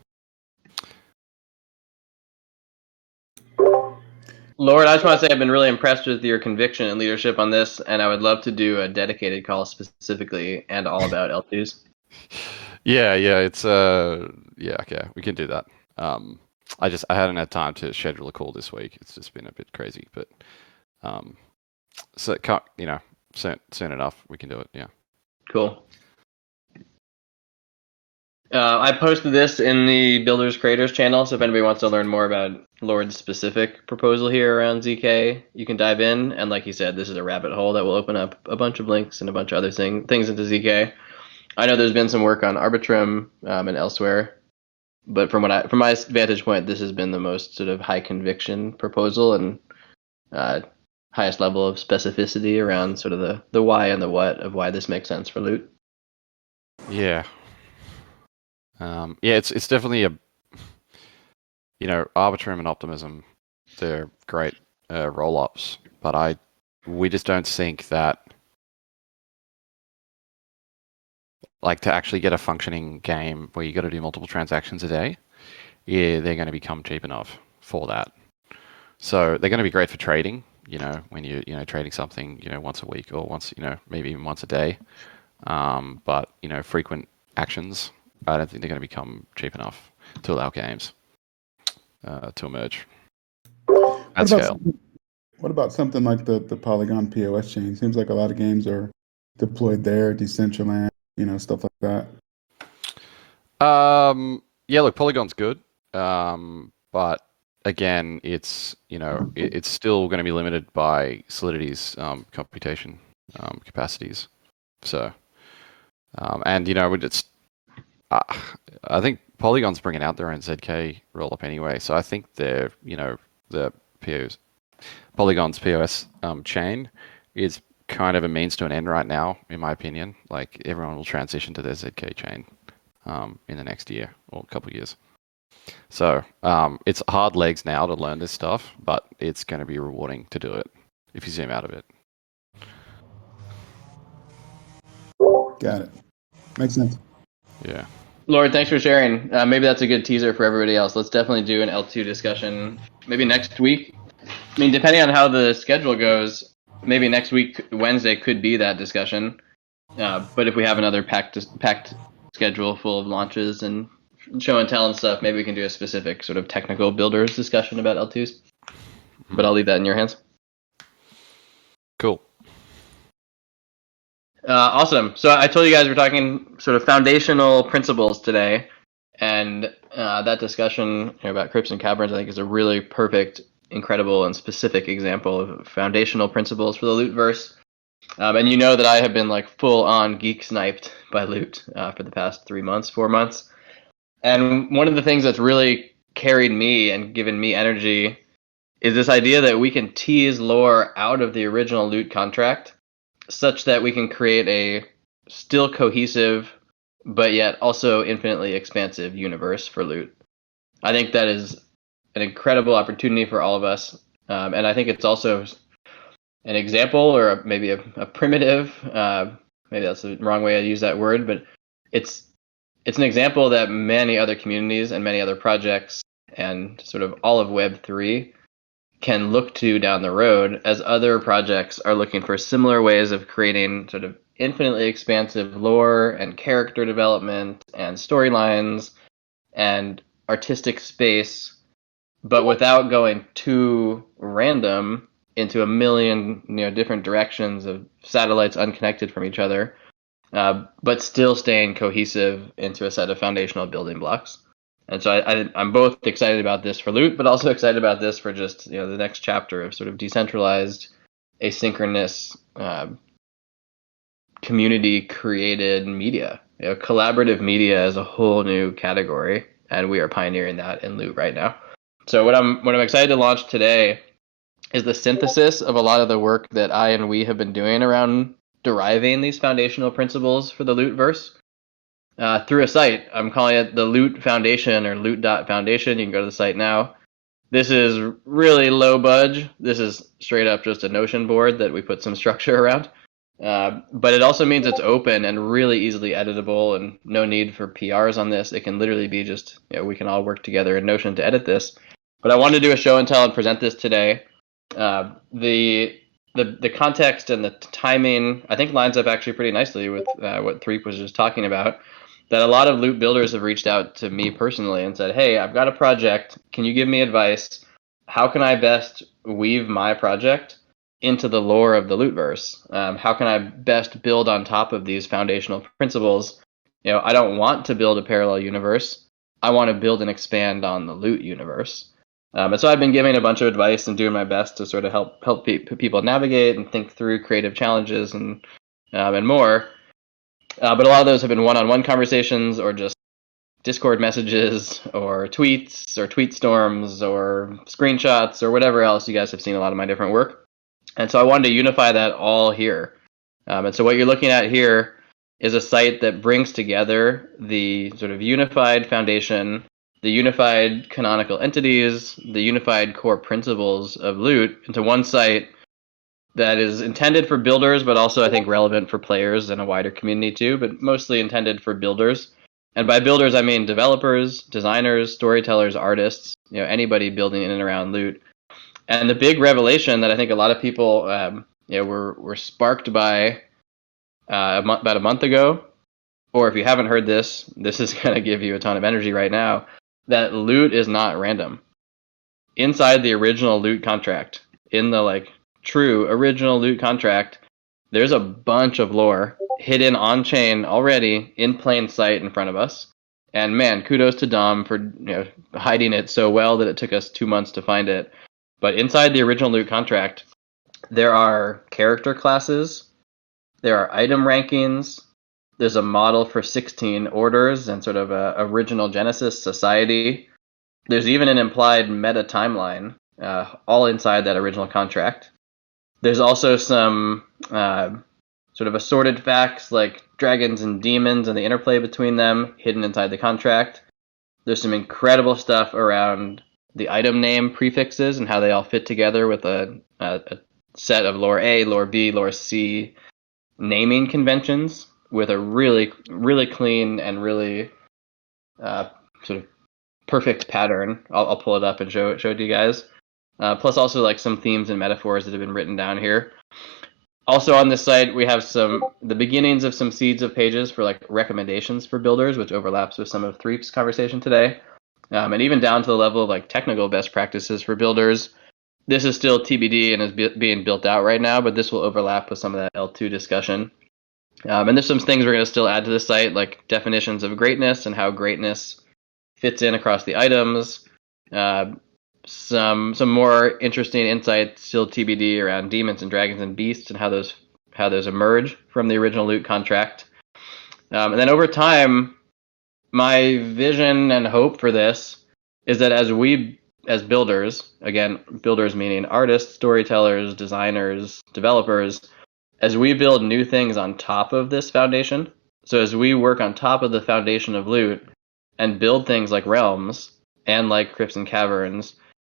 Lord, I just want to say I've been really impressed with your conviction and leadership on this, and I would love to do a dedicated call specifically and all about L2s. Yeah, it's okay, we can do that. I hadn't had time to schedule a call this week. It's just been a bit crazy, but so soon enough we can do it. Yeah. Cool. I posted this in the Builders Creators channel, so if anybody wants to learn more about Lord's specific proposal here around ZK, you can dive in. And like you said, this is a rabbit hole that will open up a bunch of links and a bunch of other things into ZK. I know there's been some work on Arbitrum and elsewhere, but from my vantage point, this has been the most sort of high conviction proposal and highest level of specificity around sort of the why and the what of why this makes sense for Loot. Yeah. Yeah, it's definitely Arbitrum and Optimism, they're great roll-ups, but we just don't think that, like, to actually get a functioning game where you got to do multiple transactions a day, yeah, they're going to become cheap enough for that. So they're going to be great for trading, when you're trading something, once a week or once, maybe even once a day. But, frequent actions, I don't think they're going to become cheap enough to allow games to emerge at scale. What about something like the Polygon POS chain? Seems like a lot of games are deployed there, Decentraland, stuff like that. Yeah, look, Polygon's good, but again, it's it's still going to be limited by Solidity's computation capacities. So, and it's I think Polygon's bringing out their own ZK rollup anyway, so I think they're the Polygon's POS chain is kind of a means to an end right now, in my opinion. Like, everyone will transition to their ZK chain in the next year or a couple of years. So it's hard legs now to learn this stuff, but it's going to be rewarding to do it if you zoom out of it. Got it. Makes sense. Yeah. Lord, thanks for sharing. Maybe that's a good teaser for everybody else. Let's definitely do an L2 discussion maybe next week. I mean, depending on how the schedule goes, maybe next week, Wednesday, could be that discussion. But if we have another packed schedule full of launches and show and tell and stuff, maybe we can do a specific sort of technical builders discussion about L2s. But I'll leave that in your hands. Cool. Awesome. So I told you guys we're talking sort of foundational principles today, and that discussion about Crypts and Caverns, I think, is a really perfect, incredible, and specific example of foundational principles for the Lootverse. And you know that I have been like full on geek sniped by Loot for the past 4 months. And one of the things that's really carried me and given me energy is this idea that we can tease lore out of the original Loot contract such that we can create a still cohesive, but yet also infinitely expansive universe for Loot. I think that is an incredible opportunity for all of us. And I think it's also an example, or maybe a primitive, maybe that's the wrong way to use that word, but it's an example that many other communities and many other projects and sort of all of Web3 can look to down the road as other projects are looking for similar ways of creating sort of infinitely expansive lore and character development and storylines and artistic space, but without going too random into a million different directions of satellites unconnected from each other, but still staying cohesive into a set of foundational building blocks. And so I'm both excited about this for Loot, but also excited about this for just the next chapter of sort of decentralized, asynchronous, community-created media. Collaborative media is a whole new category, and we are pioneering that in Loot right now. So what I'm excited to launch today is the synthesis of a lot of the work that I and we have been doing around deriving these foundational principles for the Lootverse. Through a site. I'm calling it the Loot Foundation, or loot.foundation. You can go to the site now. This is really low budge. This is straight up just a Notion board that we put some structure around. But it also means it's open and really easily editable, and no need for PRs on this. It can literally be just, we can all work together in Notion to edit this. But I wanted to do a show and tell and present this today. The context and the timing, I think, lines up actually pretty nicely with what Threep was just talking about. That a lot of Loot builders have reached out to me personally and said, hey, I've got a project. Can you give me advice? How can I best weave my project into the lore of the Lootverse? How can I best build on top of these foundational principles I don't want to build a parallel universe. I want to build and expand on the loot universe. And so I've been giving a bunch of advice and doing my best to sort of help people navigate and think through creative challenges and more. But a lot of those have been one-on-one conversations or just Discord messages or tweets or tweet storms or screenshots or whatever else. You guys have seen a lot of my different work. And so I wanted to unify that all here. And so what you're looking at here is a site that brings together the sort of unified foundation, the unified canonical entities, the unified core principles of Loot into one site that is intended for builders, but also I think relevant for players and a wider community too, but mostly intended for builders. And by builders, I mean developers, designers, storytellers, artists, anybody building in and around Loot. And the big revelation that I think a lot of people were sparked by about a month ago, or if you haven't heard this is going to give you a ton of energy right now, that Loot is not random. Inside the original Loot contract, in the true original Loot contract, there's a bunch of lore hidden on chain already in plain sight in front of us. And man, kudos to Dom for hiding it so well that it took us 2 months to find it. But inside the original Loot contract, there are character classes, there are item rankings, there's a model for 16 orders and sort of a original Genesis society. There's even an implied meta timeline, all inside that original contract. There's also some sort of assorted facts like dragons and demons and the interplay between them hidden inside the contract. There's some incredible stuff around the item name prefixes and how they all fit together with a set of lore A, lore B, lore C naming conventions with a really, really clean and really sort of perfect pattern. I'll pull it up and show it to you guys. Plus also some themes and metaphors that have been written down here. Also on this site, we have the beginnings of some seeds of pages for recommendations for builders, which overlaps with some of Threep's conversation today. And even down to the level of technical best practices for builders. This is still TBD and is being built out right now, but this will overlap with some of that L2 discussion. And there's some things we're going to still add to the site, like definitions of greatness and how greatness fits in across the items. Some more interesting insights still TBD around demons and dragons and beasts and how those emerge from the original Loot contract. And then over time, my vision and hope for this is that as builders, again, builders meaning artists, storytellers, designers, developers, as we build new things on top of this foundation, so as we work on top of the foundation of Loot and build things like realms and like Crypts and Caverns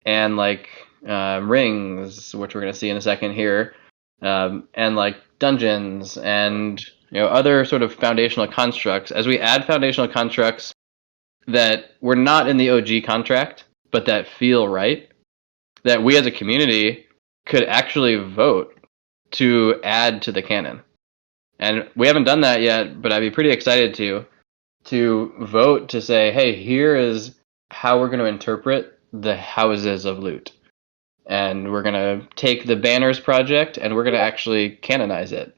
and rings, which we're going to see in a second here, and dungeons and other sort of foundational constructs, as we add foundational constructs that were not in the OG contract, but that feel right, that we as a community could actually vote to add to the canon. And we haven't done that yet, but I'd be pretty excited to vote to say, hey, here is how we're going to interpret the houses of Loot. And we're going to take the Banners project and we're going to actually canonize it.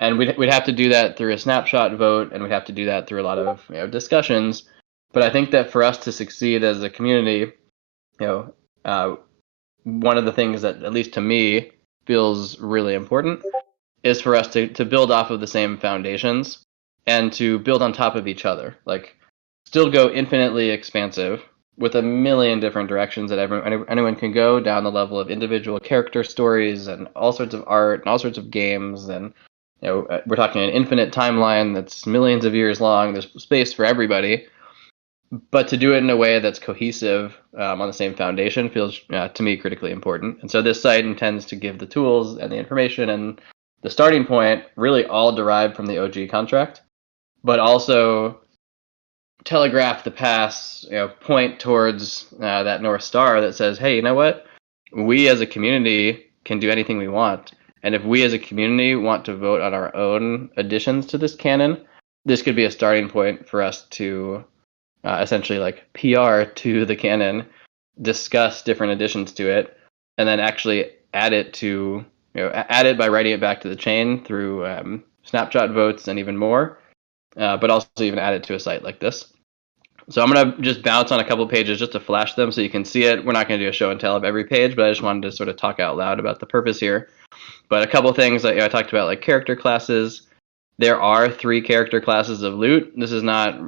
And we'd have to do that through a snapshot vote, and we'd have to do that through a lot of discussions. But I think that for us to succeed as a community, one of the things that, at least to me, feels really important is for us to build off of the same foundations and to build on top of each other. Still go infinitely expansive with a million different directions that anyone can go down the level of individual character stories and all sorts of art and all sorts of games. And we're talking an infinite timeline that's millions of years long. There's space for everybody. But to do it in a way that's cohesive on the same foundation feels, to me, critically important. And so this site intends to give the tools and the information and the starting point really all derived from the OG contract, but also telegraph the path, point towards that North Star that says, hey, you know what? We as a community can do anything we want. And if we as a community want to vote on our own additions to this canon, this could be a starting point for us to essentially PR to the canon, discuss different additions to it, and then actually add it by writing it back to the chain through snapshot votes and even more. but also even add it to a site like this. So I'm going to just bounce on a couple pages just to flash them so you can see it. We're not going to do a show and tell of every page, but I just wanted to sort of talk out loud about the purpose here. But a couple things that I talked about, like character classes. There are 3 character classes of loot. This is not,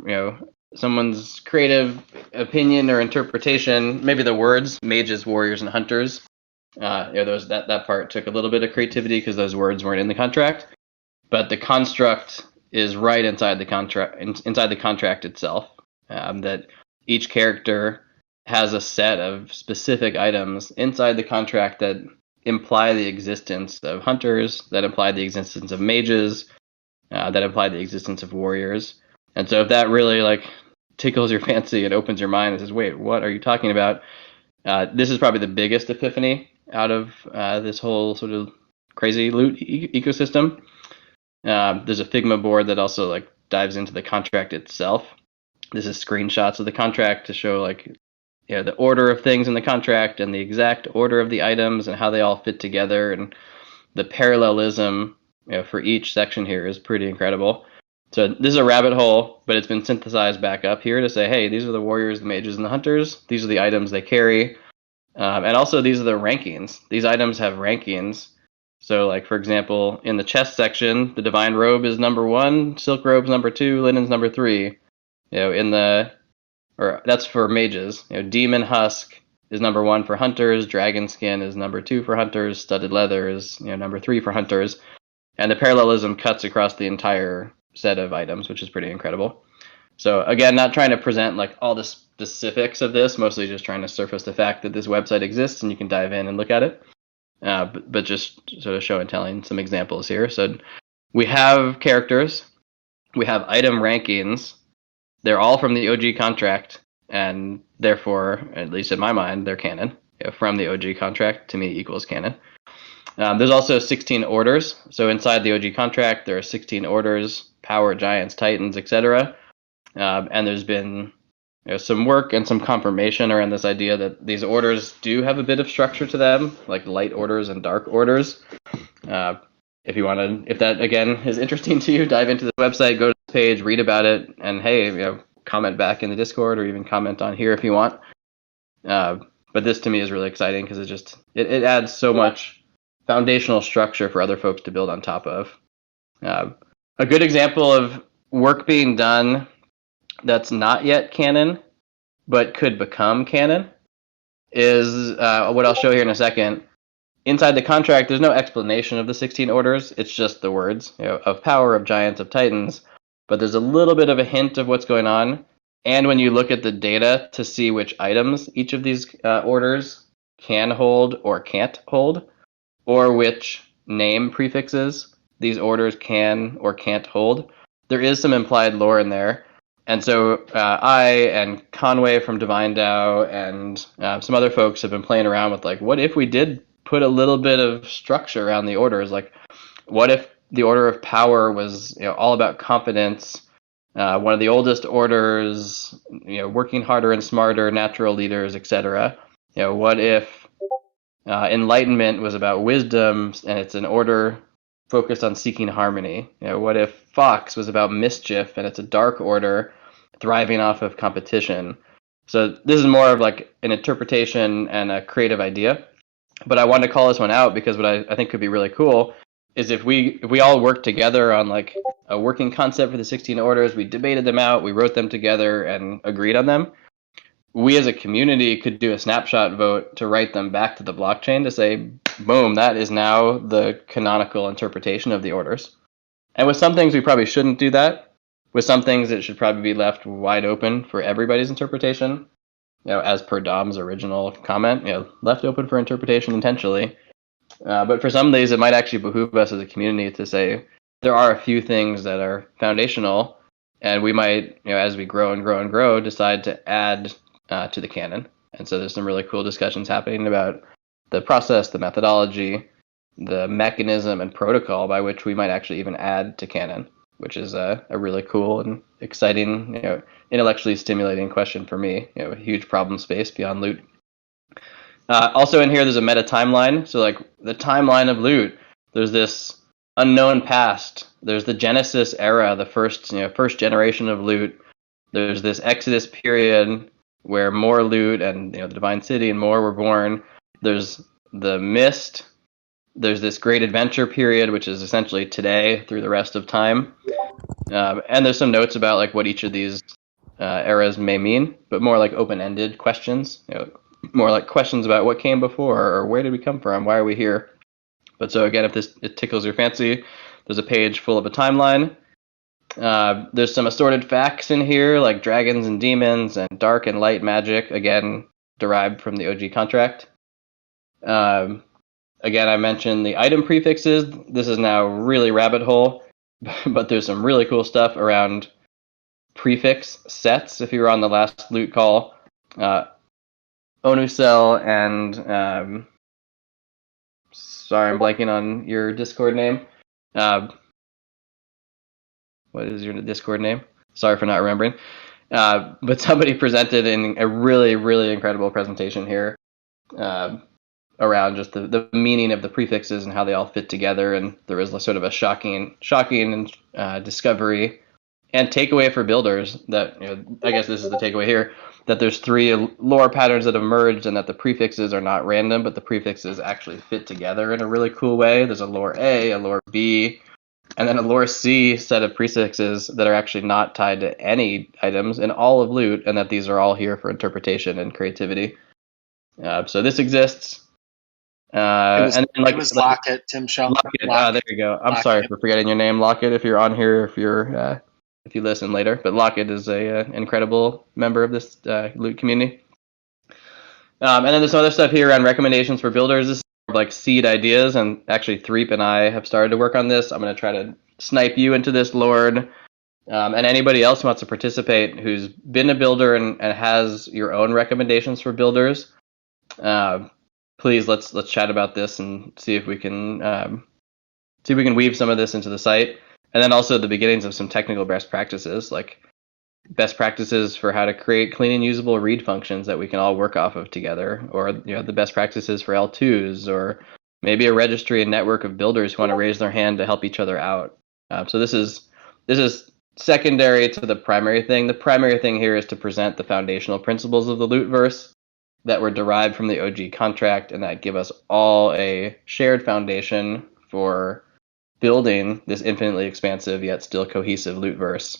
someone's creative opinion or interpretation. Maybe the words mages, warriors, and hunters. That part took a little bit of creativity because those words weren't in the contract. But the construct is right inside the contract itself. That each character has a set of specific items inside the contract that imply the existence of hunters, that imply the existence of mages, that imply the existence of warriors. And so if that really tickles your fancy and opens your mind and says, wait, what are you talking about? This is probably the biggest epiphany out of this whole sort of crazy loot ecosystem. There's a Figma board that also dives into the contract itself. This is screenshots of the contract to show the order of things in the contract and the exact order of the items and how they all fit together, and the parallelism for each section here is pretty incredible. So this is a rabbit hole, but it's been synthesized back up here to say, hey, these are the warriors, the mages, and the hunters. These are the items they carry. And also these are the rankings. These items have rankings. So for example, in the chest section, the divine robe is number 1, silk robe's number 2, linen's number 3. That's for mages. Demon husk is number 1 for hunters, dragon skin is number 2 for hunters, studded leather is number 3 for hunters. And the parallelism cuts across the entire set of items, which is pretty incredible. So again, not trying to present all the specifics of this, mostly just trying to surface the fact that this website exists and you can dive in and look at it. But just sort of show and telling some examples here. So we have characters, we have item rankings. They're all from the OG contract, and therefore, at least in my mind, they're canon. From the OG contract to me equals canon. There's also 16 orders. So inside the OG contract, there are 16 orders: power, giants, titans, etc. And there's been some work and some confirmation around this idea that these orders do have a bit of structure to them, like light orders and dark orders. If that again is interesting to you, dive into the website, go to the page, read about it, and hey, comment back in the Discord or even comment on here if you want. But this to me is really exciting because it adds so much foundational structure for other folks to build on top of. A good example of work being done that's not yet canon but could become canon is what I'll show here in a second. Inside the contract, there's no explanation of the 16 orders. It's just the words of power, of giants, of titans. But there's a little bit of a hint of what's going on. And when you look at the data to see which items each of these orders can hold or can't hold, or which name prefixes these orders can or can't hold, there is some implied lore in there. And so I and Conway from Divine DAO and some other folks have been playing around with what if we did put a little bit of structure around the orders? What if the order of power was all about confidence? One of the oldest orders, working harder and smarter, natural leaders, etc. What if enlightenment was about wisdom and it's an order focused on seeking harmony? What if Fox was about mischief and it's a dark order thriving off of competition? So this is more of an interpretation and a creative idea. But I wanted to call this one out because what I think could be really cool is if we all worked together on a working concept for the 16 orders, we debated them out, we wrote them together and agreed on them. We as a community could do a snapshot vote to write them back to the blockchain to say, boom, that is now the canonical interpretation of the orders. And with some things, we probably shouldn't do that. With some things, it should probably be left wide open for everybody's interpretation. As per Dom's original comment, left open for interpretation intentionally. But for some of these, it might actually behoove us as a community to say there are a few things that are foundational, and we might, as we grow and grow and grow, decide to add to the canon. And so there's some really cool discussions happening about the process, the methodology, the mechanism and protocol by which we might actually even add to canon, which is a really cool and exciting, intellectually stimulating question for me. A huge problem space beyond loot. Also in here, there's a meta timeline. So the timeline of loot, there's this unknown past. There's the Genesis era, the first generation of loot. There's this Exodus period where more loot and the Divine City and more were born. There's the Mist. There's this Great Adventure period, which is essentially today through the rest of time. And there's some notes about like what each of these eras may mean, but more like open-ended questions. More like questions about what came before or where did we come from, why are we here. But so again, if it tickles your fancy, there's a page full of a timeline. There's some assorted facts in here, like dragons and demons and dark and light magic, again, derived from the OG contract. Again, I mentioned the item prefixes. This is now really rabbit hole, but there's some really cool stuff around prefix sets. If you were on the last loot call, Onusel and sorry, I'm blanking on your Discord name. What is your Discord name? Sorry for not remembering. But somebody presented in a really, really incredible presentation here around just the meaning of the prefixes and how they all fit together. And there was sort of a shocking discovery and takeaway for builders that, I guess this is the takeaway here, that there's 3 lore patterns that have merged and that the prefixes are not random, but the prefixes actually fit together in a really cool way. There's a lore A, a lore B, and then a lore C set of prefixes that are actually not tied to any items in all of loot, and that these are all here for interpretation and creativity. So this exists. It was Lockett, Tim Shell. Lockett. There you go. I'm sorry for forgetting your name, Lockett. If you're on here, if you listen later, but Lockett is a incredible member of this loot community. And then there's some other stuff here around recommendations for builders. This is like seed ideas, and actually Threep and I have started to work on this. I'm going to try to snipe you into this, Lord, and anybody else who wants to participate who's been a builder and has your own recommendations for builders. Please let's chat about this and see if we can weave some of this into the site, and then also the beginnings of some technical best practices, like best practices for how to create clean and usable read functions that we can all work off of together, or the best practices for L2s, or maybe a registry and network of builders who want to raise their hand to help each other out. So this is secondary to the primary thing. The primary thing here is to present the foundational principles of the Lootverse that were derived from the OG contract and that give us all a shared foundation for building this infinitely expansive yet still cohesive Lootverse.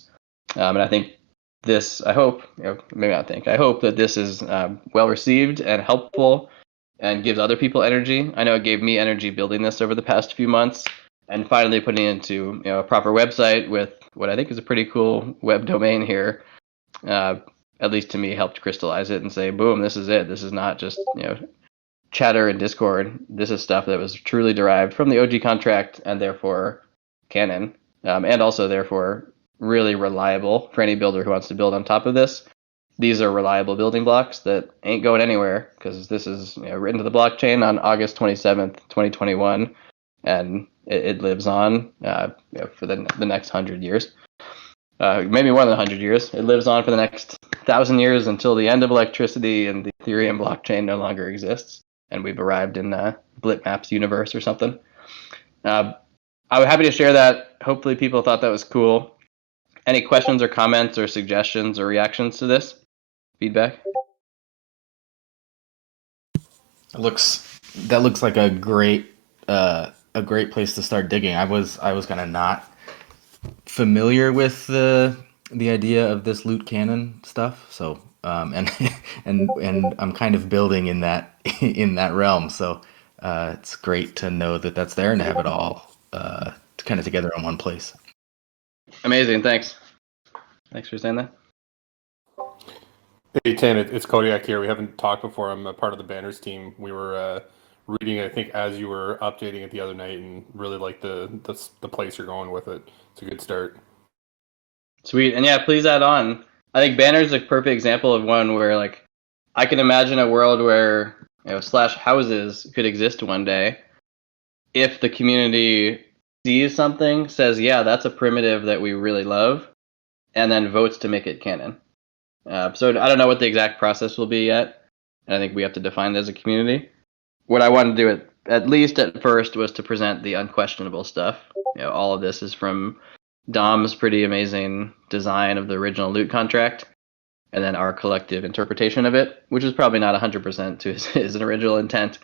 And I think this, I hope that this is well received and helpful and gives other people energy. I know it gave me energy building this over the past few months, and finally putting it into a proper website with what I think is a pretty cool web domain here, at least to me, helped crystallize it and say, boom, this is it. This is not just chatter and Discord. This is stuff that was truly derived from the OG contract and therefore canon, and also therefore really reliable for any builder who wants to build on top of this. These are reliable building blocks that ain't going anywhere, because this is written to the blockchain on August 27th, 2021, and it lives on for the next 100 years. Maybe more than 100 years. It lives on for the next 1,000 years until the end of electricity and the Ethereum blockchain no longer exists, and we've arrived in Blipmap's universe or something. I was happy to share that. Hopefully people thought that was cool. Any questions or comments or suggestions or reactions to this? Feedback? That looks like a great place to start digging. I was kind of not familiar with the idea of this loot cannon stuff, so and I'm kind of building in that realm. So it's great to know that that's there and to have it all kind of together in one place. Amazing, thanks. Thanks for saying that. Hey, Tan, it's Kodiak here. We haven't talked before. I'm a part of the Banners team. We were reading it, I think, as you were updating it the other night, and really like the place you're going with it. It's a good start. Sweet, and yeah, please add on. I think Banners is a perfect example of one where I can imagine a world where slash houses could exist one day if the community sees something, says, yeah, that's a primitive that we really love, and then votes to make it canon. So I don't know what the exact process will be yet, and I think we have to define it as a community. What I wanted to do at least at first was to present the unquestionable stuff, all of this is from Dom's pretty amazing design of the original loot contract, and then our collective interpretation of it, which is probably not 100% to his original intent,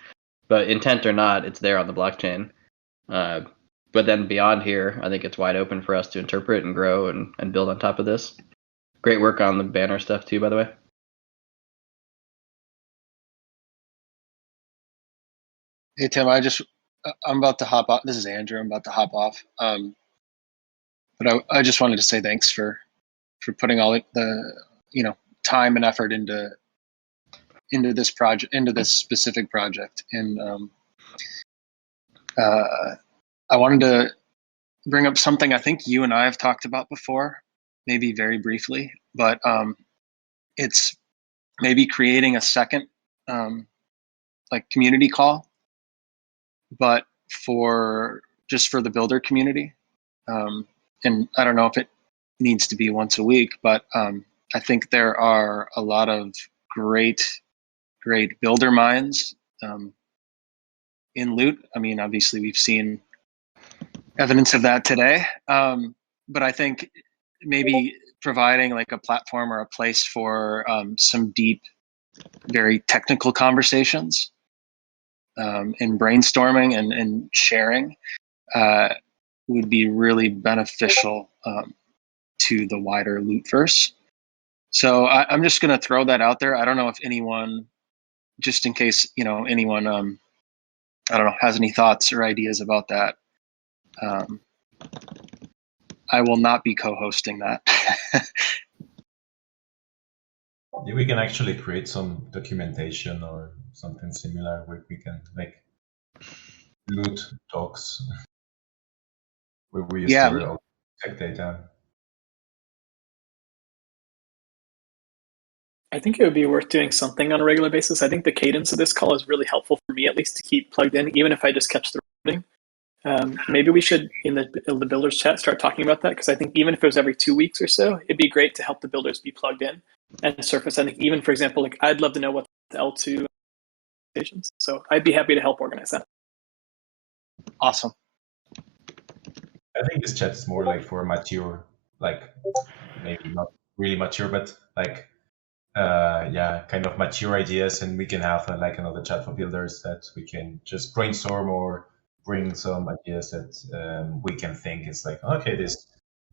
but intent or not, it's there on the blockchain. But then beyond here, I think it's wide open for us to interpret and grow and build on top of this. Great work on the banner stuff too, by the way. Hey Tim, I'm about to hop off. This is Andrew. I'm about to hop off. But I just wanted to say thanks for putting all the time and effort into this project, into this specific project. And I wanted to bring up something I think you and I have talked about before, maybe very briefly, but it's maybe creating a second community call, but for the builder community. And I don't know if it needs to be once a week, but I think there are a lot of great builder minds in Loot. I mean, obviously we've seen evidence of that today, but I think maybe providing like a platform or a place for some deep, very technical conversations and brainstorming and sharing would be really beneficial to the wider Lootverse. So I'm just going to throw that out there. I don't know if anyone, just in case anyone, I don't know, has any thoughts or ideas about that. I will not be co-hosting that. We can actually create some documentation or something similar where we can make loot talks where we store all tech data. I think it would be worth doing something on a regular basis. I think the cadence of this call is really helpful for me, at least, to keep plugged in, even if I just catch the recording. Maybe we should, in the builders chat, start talking about that, because I think even if it was every 2 weeks or so, it'd be great to help the builders be plugged in and surface. I think even, for example, like I'd love to know what the L2 stations. So I'd be happy to help organize that. Awesome. I think this chat is more like for mature, like maybe not really mature, but like kind of mature ideas, and we can have like another chat for builders that we can just brainstorm or bring some ideas that we can think it's like, okay, this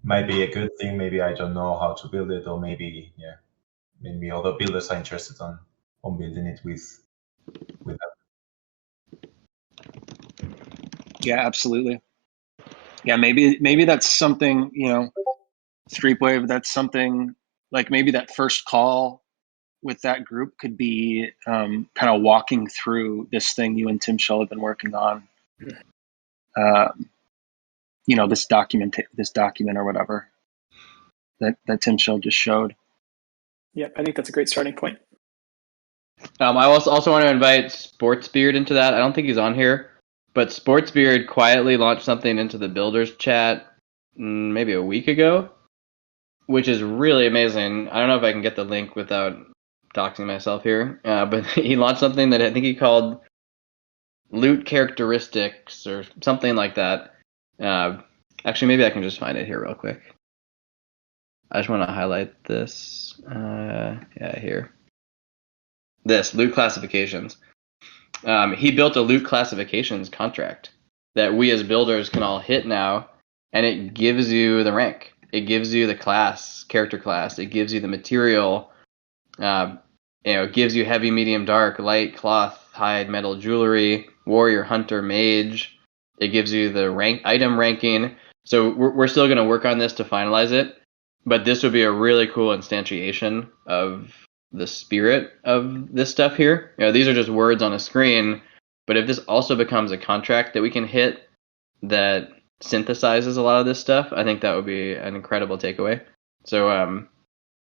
might be a good thing, maybe I don't know how to build it, or maybe maybe other builders are interested on building it with them. Yeah, absolutely. Yeah, maybe that's something, Streetwave, that's something like maybe that first call with that group could be kind of walking through this thing you and Tim Shell have been working on. This document or whatever that Tim Shell just showed. Yeah, I think that's a great starting point. I also want to invite Sportsbeard into that. I don't think he's on here, but Sportsbeard quietly launched something into the builders chat maybe a week ago, which is really amazing. I don't know if I can get the link without doxing myself here, but he launched something that I think he called Loot Characteristics or something like that. Actually, maybe I can just find it here real quick. I just want to highlight this. Here. This loot classifications. He built a loot classifications contract that we as builders can all hit now, and it gives you the rank. It gives you the class, character class. It gives you the material. It gives you heavy, medium, dark, light, cloth, hide, metal, jewelry, warrior, hunter, mage. It gives you the item ranking. So we're still going to work on this to finalize it, but this would be a really cool instantiation of the spirit of this stuff here. These are just words on a screen, but if this also becomes a contract that we can hit that synthesizes a lot of this stuff, I think that would be an incredible takeaway. So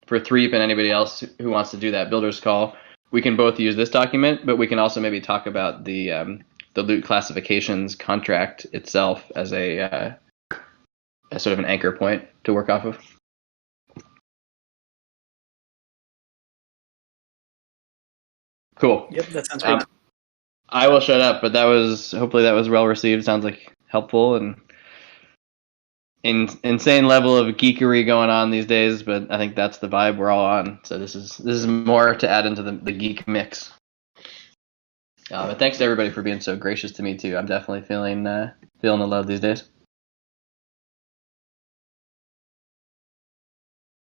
for Threep and anybody else who wants to do that builder's call, we can both use this document, but we can also maybe talk about the loot classifications contract itself as a sort of an anchor point to work off of. Cool. Yep, that sounds great. I will shut up, but hopefully that was well received. Sounds like helpful, and insane level of geekery going on these days, but I think that's the vibe we're all on. So this is more to add into the geek mix. But thanks to everybody for being so gracious to me too. I'm definitely feeling the love these days.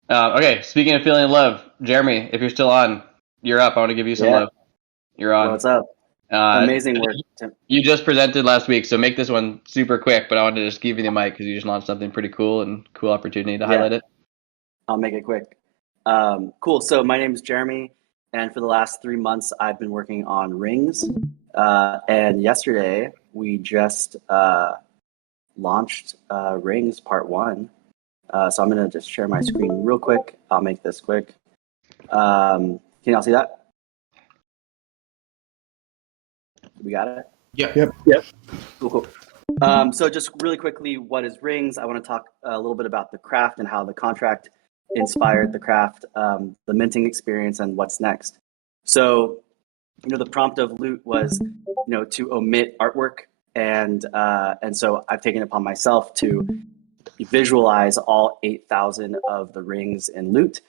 Okay, speaking of feeling love, Jeremy, if you're still on, you're up. I want to give you some love. You're on. What's up? Amazing work, Tim. You just presented last week, so make this one super quick, but I wanted to just give you the mic because you just launched something pretty cool and cool opportunity to highlight it. I'll make it quick. Cool. So my name is Jeremy, and for the last 3 months, I've been working on rings. And yesterday, we just launched Rings Part 1. So I'm going to just share my screen real quick. I'll make this quick. Can y'all see that? We got it? Yep. Cool. So just really quickly, what is Rings? I want to talk a little bit about the craft and how the contract inspired the craft, the minting experience, and what's next. So, the prompt of Loot was, to omit artwork, and so I've taken it upon myself to visualize all 8,000 of the rings in Loot.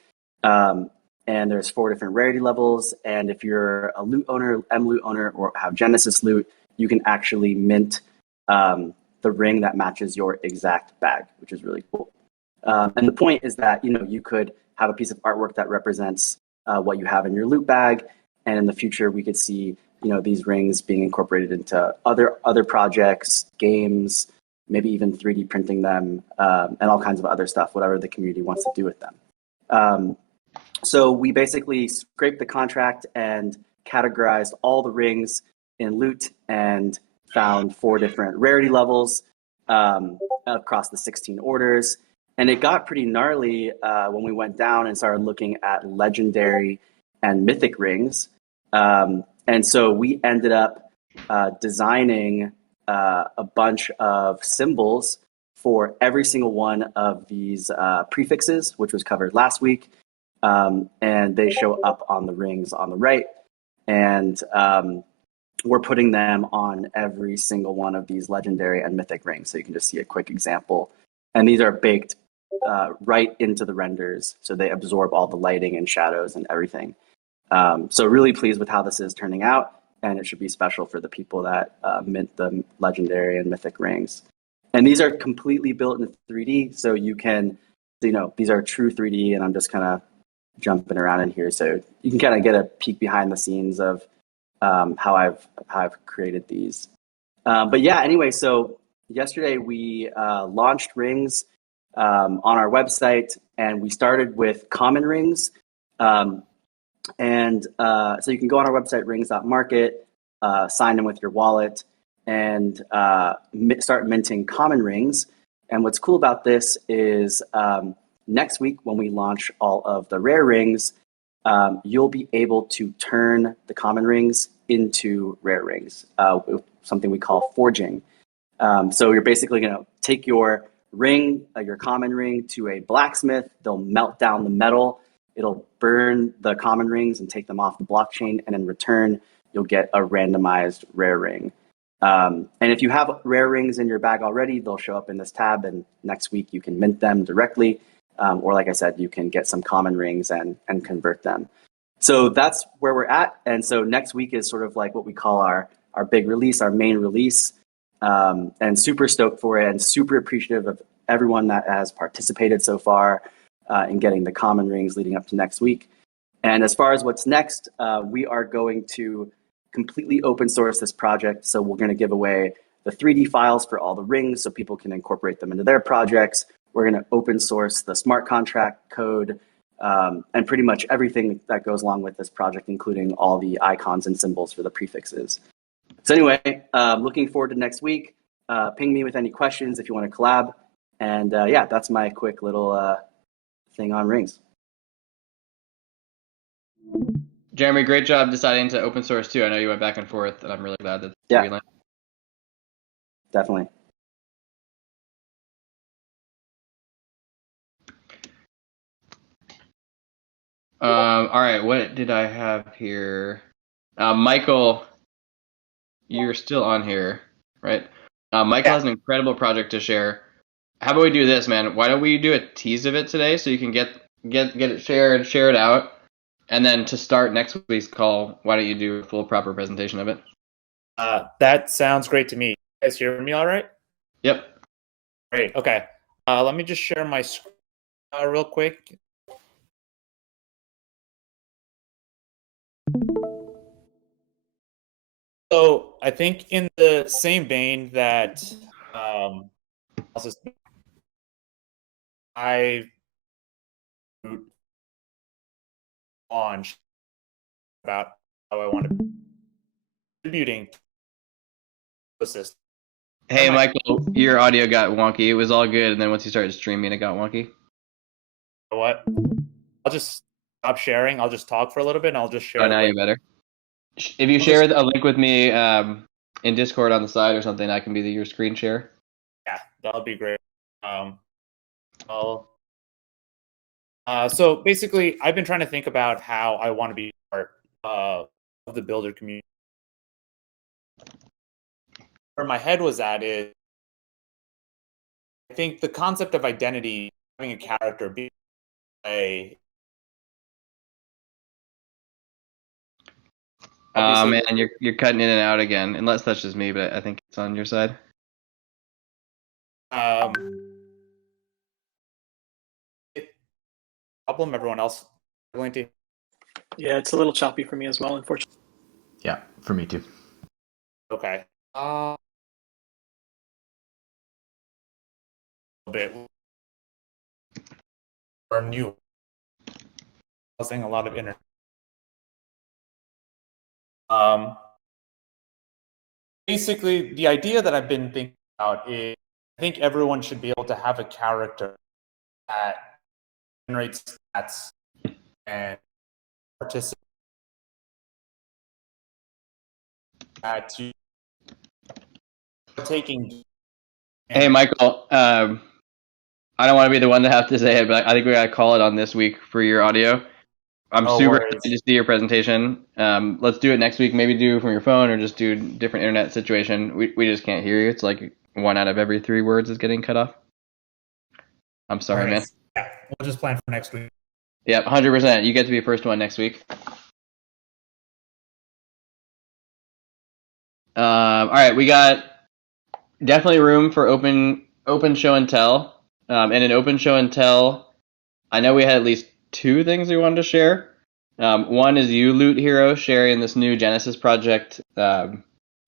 And there's 4 different rarity levels. And if you're a Loot owner, MLoot owner, or have Genesis Loot, you can actually mint the ring that matches your exact bag, which is really cool. And the point is that, you could have a piece of artwork that represents what you have in your Loot bag. And in the future, we could see, these rings being incorporated into other projects, games, maybe even 3D printing them, and all kinds of other stuff, whatever the community wants to do with them. So we basically scraped the contract and categorized all the rings in Loot and found 4 different rarity levels across the 16 orders. And it got pretty gnarly when we went down and started looking at legendary and mythic rings. And so we ended up designing a bunch of symbols for every single one of these prefixes, which was covered last week. And they show up on the rings on the right. And we're putting them on every single one of these legendary and mythic rings. So you can just see a quick example. And these are baked right into the renders. So they absorb all the lighting and shadows and everything. So really pleased with how this is turning out. And it should be special for the people that mint the legendary and mythic rings. And these are completely built in 3D. So you can, these are true 3D, and I'm just kind of jumping around in here. So you can kind of get a peek behind the scenes of how I've created these. But yeah, anyway, so yesterday we launched rings on our website, and we started with common rings. And so you can go on our website, rings.market, sign in with your wallet, and start minting common rings. And what's cool about this is next week, when we launch all of the rare rings, you'll be able to turn the common rings into rare rings, something we call forging. So you're basically going to take your ring, your common ring, to a blacksmith. They'll melt down the metal. It'll burn the common rings and take them off the blockchain. And in return, you'll get a randomized rare ring. And if you have rare rings in your bag already, they'll show up in this tab. And next week, you can mint them directly. Or like I said, you can get some common rings and convert them. So that's where we're at. And so next week is sort of like what we call our big release, our main release. And super stoked for it, and super appreciative of everyone that has participated so far in getting the common rings leading up to next week. And as far as what's next, we are going to completely open source this project. So we're going to give away the 3D files for all the rings so people can incorporate them into their projects. We're going to open source the smart contract code and pretty much everything that goes along with this project, including all the icons and symbols for the prefixes. So anyway, looking forward to next week. Ping me with any questions if you want to collab. And yeah, that's my quick little thing on rings. Jeremy, great job deciding to open source too. I know you went back and forth, and I'm really glad that we landed. Definitely. All right, what did I have here? Michael, you're still on here, right? Michael has an incredible project to share. How about we do this, man? Why don't we do a tease of it today so you can get it shared, share it out, and then to start next week's call, why don't you do a full proper presentation of it? That sounds great to me. You guys hear me all right? Yep. Great. Okay. Let me just share my screen real quick. So I think in the same vein that I launched about how I want to be contributing to the system. Hey, Michael, your audio got wonky. It was all good, and then once you started streaming, it got wonky. You know what? I'll just stop sharing. I'll just talk for a little bit, and I'll just share. Oh, now you're better. If you share a link with me in Discord on the side or something, I can be your screen share. Yeah, that'll be great. So basically, I've been trying to think about how I want to be part of the builder community. Where my head was at is, I think the concept of identity, having a character, being a Man, you're cutting in and out again. Unless that's just me, but I think it's on your side. Problem. Everyone else going to? Yeah, it's a little choppy for me as well, unfortunately. Yeah, for me too. Okay. A bit. Or new. Causing a lot of internet. Basically, the idea that I've been thinking about is I think everyone should be able to have a character that generates stats and participate. That you taking. Hey, Michael. I don't want to be the one to have to say it, but I think we gotta call it on this week for your audio. I'm super excited to see your presentation. Let's do it next week. Maybe do from your phone or just do different internet situation. We just can't hear you. It's like 1 out of every 3 words is getting cut off. I'm sorry, man. Yeah, we'll just plan for next week. Yep, 100%. You get to be the first one next week. All right, we got definitely room for open show and tell. And an open show and tell, I know we had at least 2 things we wanted to share. One is you, Loot Hero, sharing this new Genesis project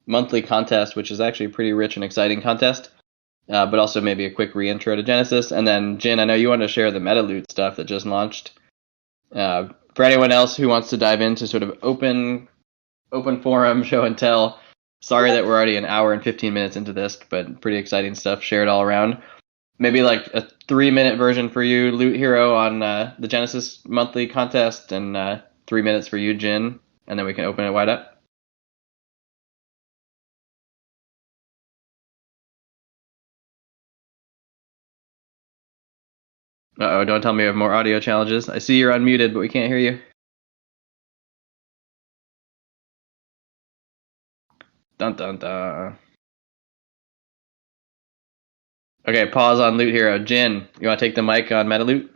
monthly contest, which is actually a pretty rich and exciting contest, but also maybe a quick reintro to Genesis. And then, Jin, I know you wanted to share the MetaLoot stuff that just launched. For anyone else who wants to dive into sort of open forum show and tell, sorry that we're already an hour and 15 minutes into this, but pretty exciting stuff shared all around. Maybe like a 3-minute version for you, Loot Hero, on the Genesis monthly contest, and 3 minutes for you, Jin, and then we can open it wide up. Uh-oh, don't tell me we have more audio challenges. I see you're unmuted, but we can't hear you. Dun dun dun. Okay, pause on Loot Hero. Jin, you want to take the mic on MetaLoot?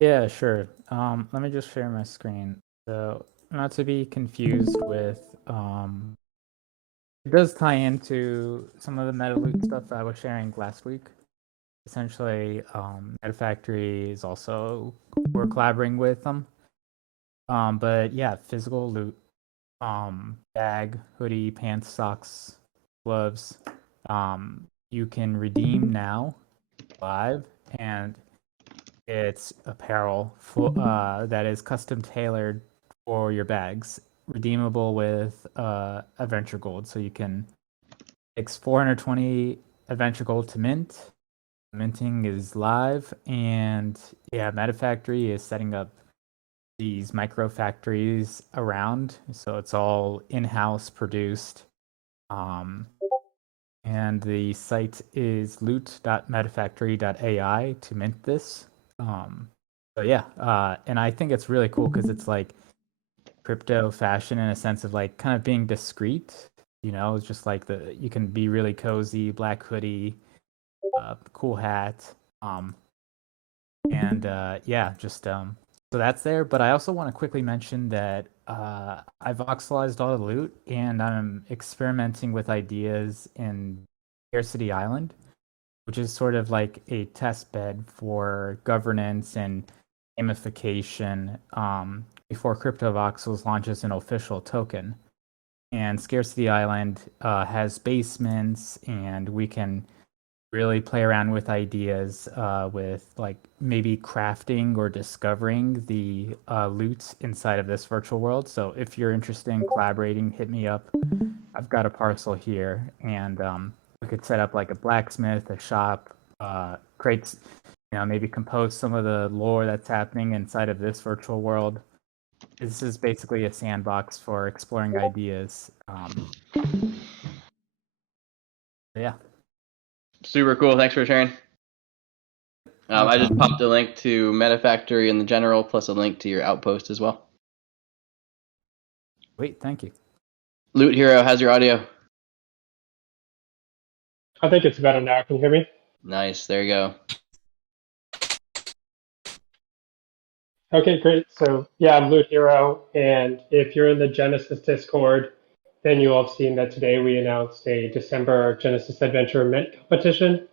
Yeah, sure. Let me just share my screen. So, not to be confused with, it does tie into some of the MetaLoot stuff I was sharing last week. Essentially, MetaFactory is also, we're collaborating with them. But yeah, physical loot, bag, hoodie, pants, socks, gloves, you can redeem now live, and it's apparel that is custom tailored for your bags, redeemable with adventure gold. So you can fix 420 adventure gold to mint. Minting is live, and yeah, MetaFactory is setting up these micro factories around, so it's all in-house produced. And the site is loot.metafactory.ai to mint this. So yeah, and I think it's really cool because it's like crypto fashion in a sense of like kind of being discreet. You know, it's just like you can be really cozy, black hoodie, cool hat. And yeah, just so that's there. But I also want to quickly mention that I've voxelized all the loot, and I'm experimenting with ideas in Scarcity Island, which is sort of like a test bed for governance and gamification before CryptoVoxels launches an official token. And Scarcity Island has basements, and we can really play around with ideas with like maybe crafting or discovering the loot inside of this virtual world. So if you're interested in collaborating, hit me up. I've got a parcel here, and we could set up like a blacksmith, a shop, create, maybe compose some of the lore that's happening inside of this virtual world. This is basically a sandbox for exploring ideas. Yeah. Super cool. Thanks for sharing. I just popped a link to MetaFactory in the general, plus a link to your outpost as well. Wait, thank you. Loot Hero, how's your audio? I think it's better now. Can you hear me? Nice. There you go. Okay, great. So yeah, I'm Loot Hero, and if you're in the Genesis Discord, then you will have seen that today we announced a December Genesis Adventure Mint competition.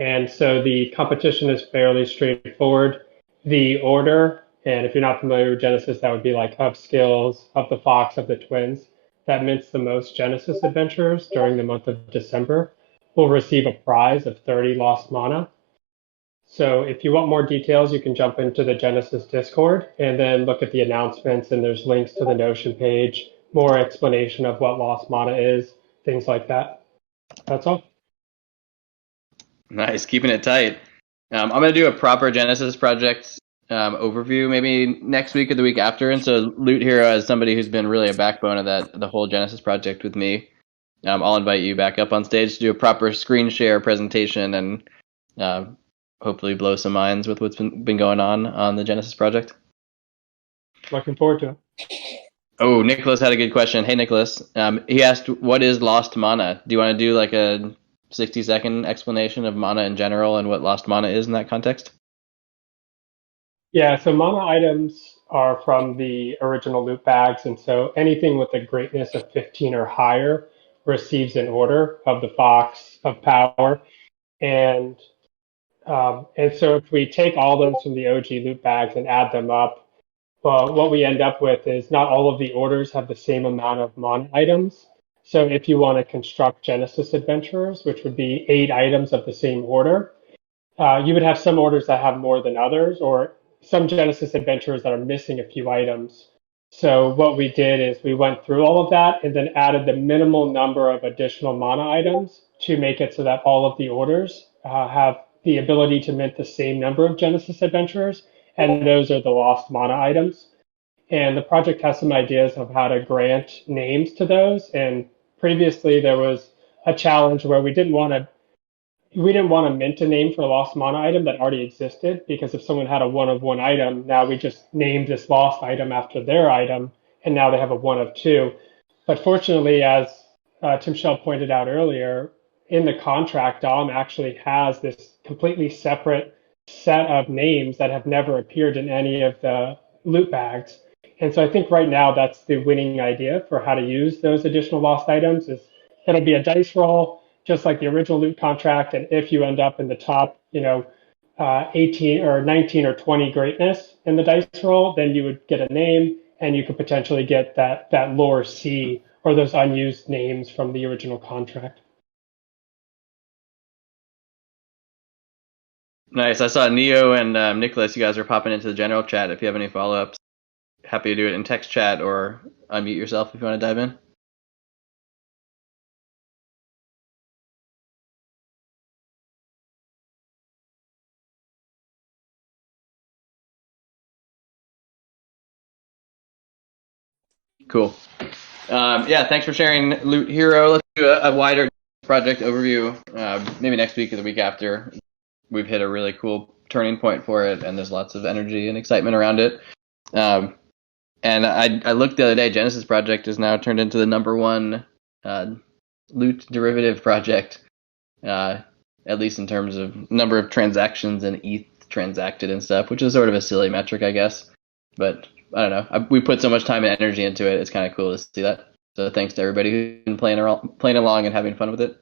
And so the competition is fairly straightforward. The order, and if you're not familiar with Genesis, that would be like of skills, of the fox, of the twins, that mints the most Genesis adventurers during the month of December will receive a prize of 30 lost mana. So if you want more details, you can jump into the Genesis Discord and then look at the announcements, and there's links to the Notion page, more explanation of what lost mana is, things like that. That's all. Nice, keeping it tight. I'm going to do a proper Genesis project overview maybe next week or the week after. And so Loot Hero, as somebody who's been really a backbone of the whole Genesis project with me, I'll invite you back up on stage to do a proper screen share presentation and hopefully blow some minds with what's been going on the Genesis project. Looking forward to it. Oh, Nicholas had a good question. Hey, Nicholas. He asked, what is lost mana? Do you want to do like a 60-second explanation of mana in general and what lost mana is in that context? Yeah, so mana items are from the original loot bags, and so anything with a greatness of 15 or higher receives an order of the fox of power. And so if we take all those from the OG loot bags and add them up, well, what we end up with is not all of the orders have the same amount of mana items. So if you want to construct Genesis Adventurers, which would be 8 items of the same order, you would have some orders that have more than others, or some Genesis Adventurers that are missing a few items. So what we did is we went through all of that and then added the minimal number of additional mana items to make it so that all of the orders have the ability to mint the same number of Genesis Adventurers, and those are the lost mana items. And the project has some ideas of how to grant names to those. And previously there was a challenge where we didn't want to mint a name for a lost mana item that already existed, because if someone had a 1 of 1 item, now we just named this lost item after their item, and now they have a 1 of 2. But fortunately, as Tim Shell pointed out earlier, in the contract, DOM actually has this completely separate set of names that have never appeared in any of the loot bags. And so I think right now that's the winning idea for how to use those additional lost items. Is it'll be a dice roll, just like the original loot contract. And if you end up in the top, 18 or 19 or 20 greatness in the dice roll, then you would get a name, and you could potentially get that lore C or those unused names from the original contract. Nice. I saw Neo and Nicholas, you guys are popping into the general chat. If you have any follow-ups, happy to do it in text chat or unmute yourself if you want to dive in. Cool. Yeah, thanks for sharing, Loot Hero. Let's do a wider project overview maybe next week or the week after. We've hit a really cool turning point for it, and there's lots of energy and excitement around it. And I looked the other day, Genesis Project is now turned into the #1 loot derivative project at least in terms of number of transactions and ETH transacted and stuff, which is sort of a silly metric, I guess. But I don't know. We put so much time and energy into it. It's kind of cool to see that. So thanks to everybody who's been playing along and having fun with it.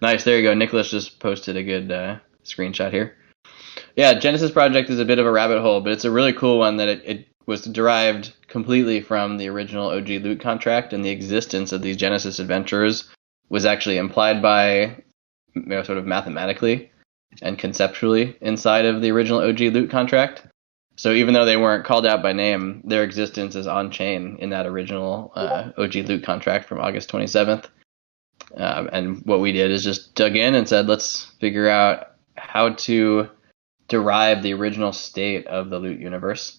Nice. There you go. Nicholas just posted a good screenshot here. Yeah, Genesis Project is a bit of a rabbit hole, but it's a really cool one that it was derived completely from the original OG loot contract, and the existence of these Genesis adventurers was actually implied by, sort of mathematically and conceptually inside of the original OG loot contract. So even though they weren't called out by name, their existence is on chain in that original OG loot contract from August 27th. And what we did is just dug in and said, let's figure out how to derive the original state of the loot universe.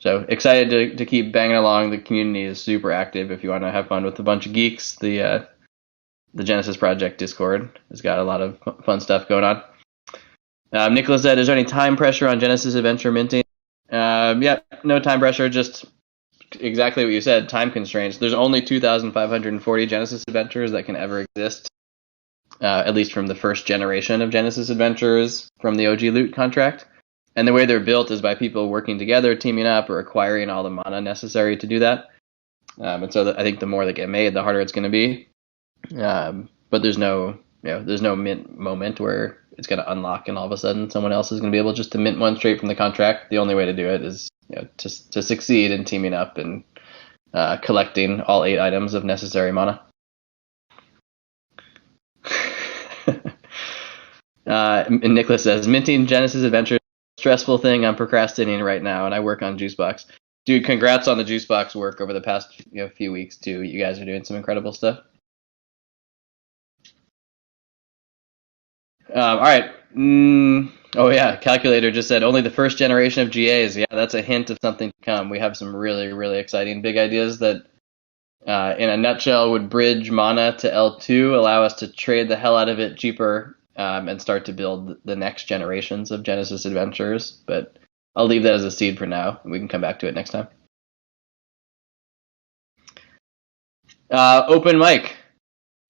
So excited to keep banging along. The community is super active. If you want to have fun with a bunch of geeks, the Genesis Project Discord has got a lot of fun stuff going on. Nicholas said, is there any time pressure on Genesis Adventure minting? Yeah, no time pressure, just exactly what you said, time constraints. There's only 2,540 Genesis Adventures that can ever exist, at least from the first generation of Genesis Adventures from the OG loot contract. And the way they're built is by people working together, teaming up, or acquiring all the mana necessary to do that. And so I think the more that get made, the harder it's going to be. But there's no mint moment where it's going to unlock and all of a sudden someone else is going to be able just to mint one straight from the contract. The only way to do it is to succeed in teaming up and collecting all 8 items of necessary mana. And Nicholas says, minting Genesis Adventure is a stressful thing. I'm procrastinating right now, and I work on Juicebox. Dude, congrats on the Juicebox work over the past few weeks too. You guys are doing some incredible stuff. All right. Oh yeah, Calculator just said only the first generation of GAs. Yeah, that's a hint of something to come. We have some really, really exciting big ideas that, in a nutshell, would bridge mana to L2, allow us to trade the hell out of it cheaper, and start to build the next generations of Genesis Adventures. But I'll leave that as a seed for now, and we can come back to it next time. Open mic.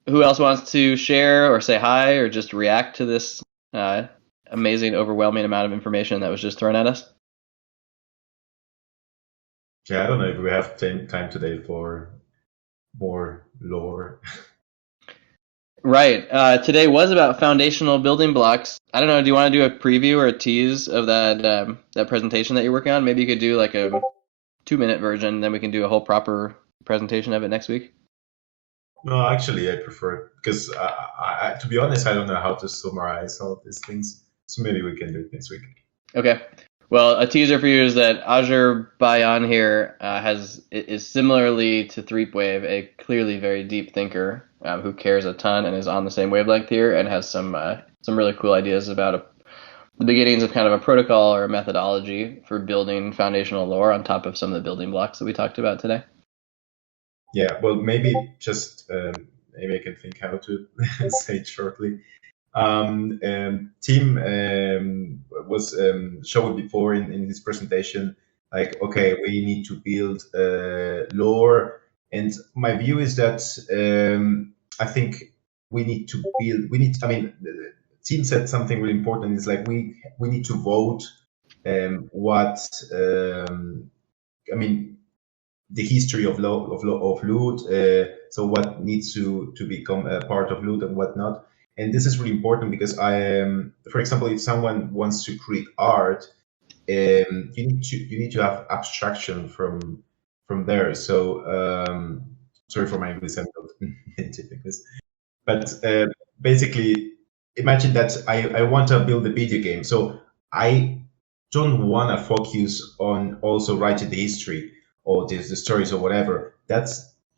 Who else wants to share or say hi or just react to this amazing, overwhelming amount of information that was just thrown at us? Yeah, I don't know if we have time today for more lore. Right. Today was about foundational building blocks. I don't know. Do you want to do a preview or a tease of that presentation that you're working on? Maybe you could do like a 2-minute version, then we can do a whole proper presentation of it next week. No, actually, I prefer because to be honest, I don't know how to summarize all these things. So maybe we can do it next week. Okay. Well, a teaser for you is that Azure Bayan here is similarly to Threepwave, a clearly very deep thinker who cares a ton and is on the same wavelength here and has some really cool ideas about the beginnings of kind of a protocol or a methodology for building foundational lore on top of some of the building blocks that we talked about today. Yeah, well, maybe just maybe I can think how to say it shortly. Tim was showed before in his presentation, like, okay, we need to build lore, and my view is that I think we need to build. I mean, Tim said something really important. It's like we need to vote what I mean. The history of loot, so what needs to become a part of loot and what not. And this is really important because for example, if someone wants to create art, you need to have abstraction from there. So sorry for my English, I'm not native English, but basically, imagine that I want to build a video game, so I don't want to focus on also writing the history or the stories or whatever. That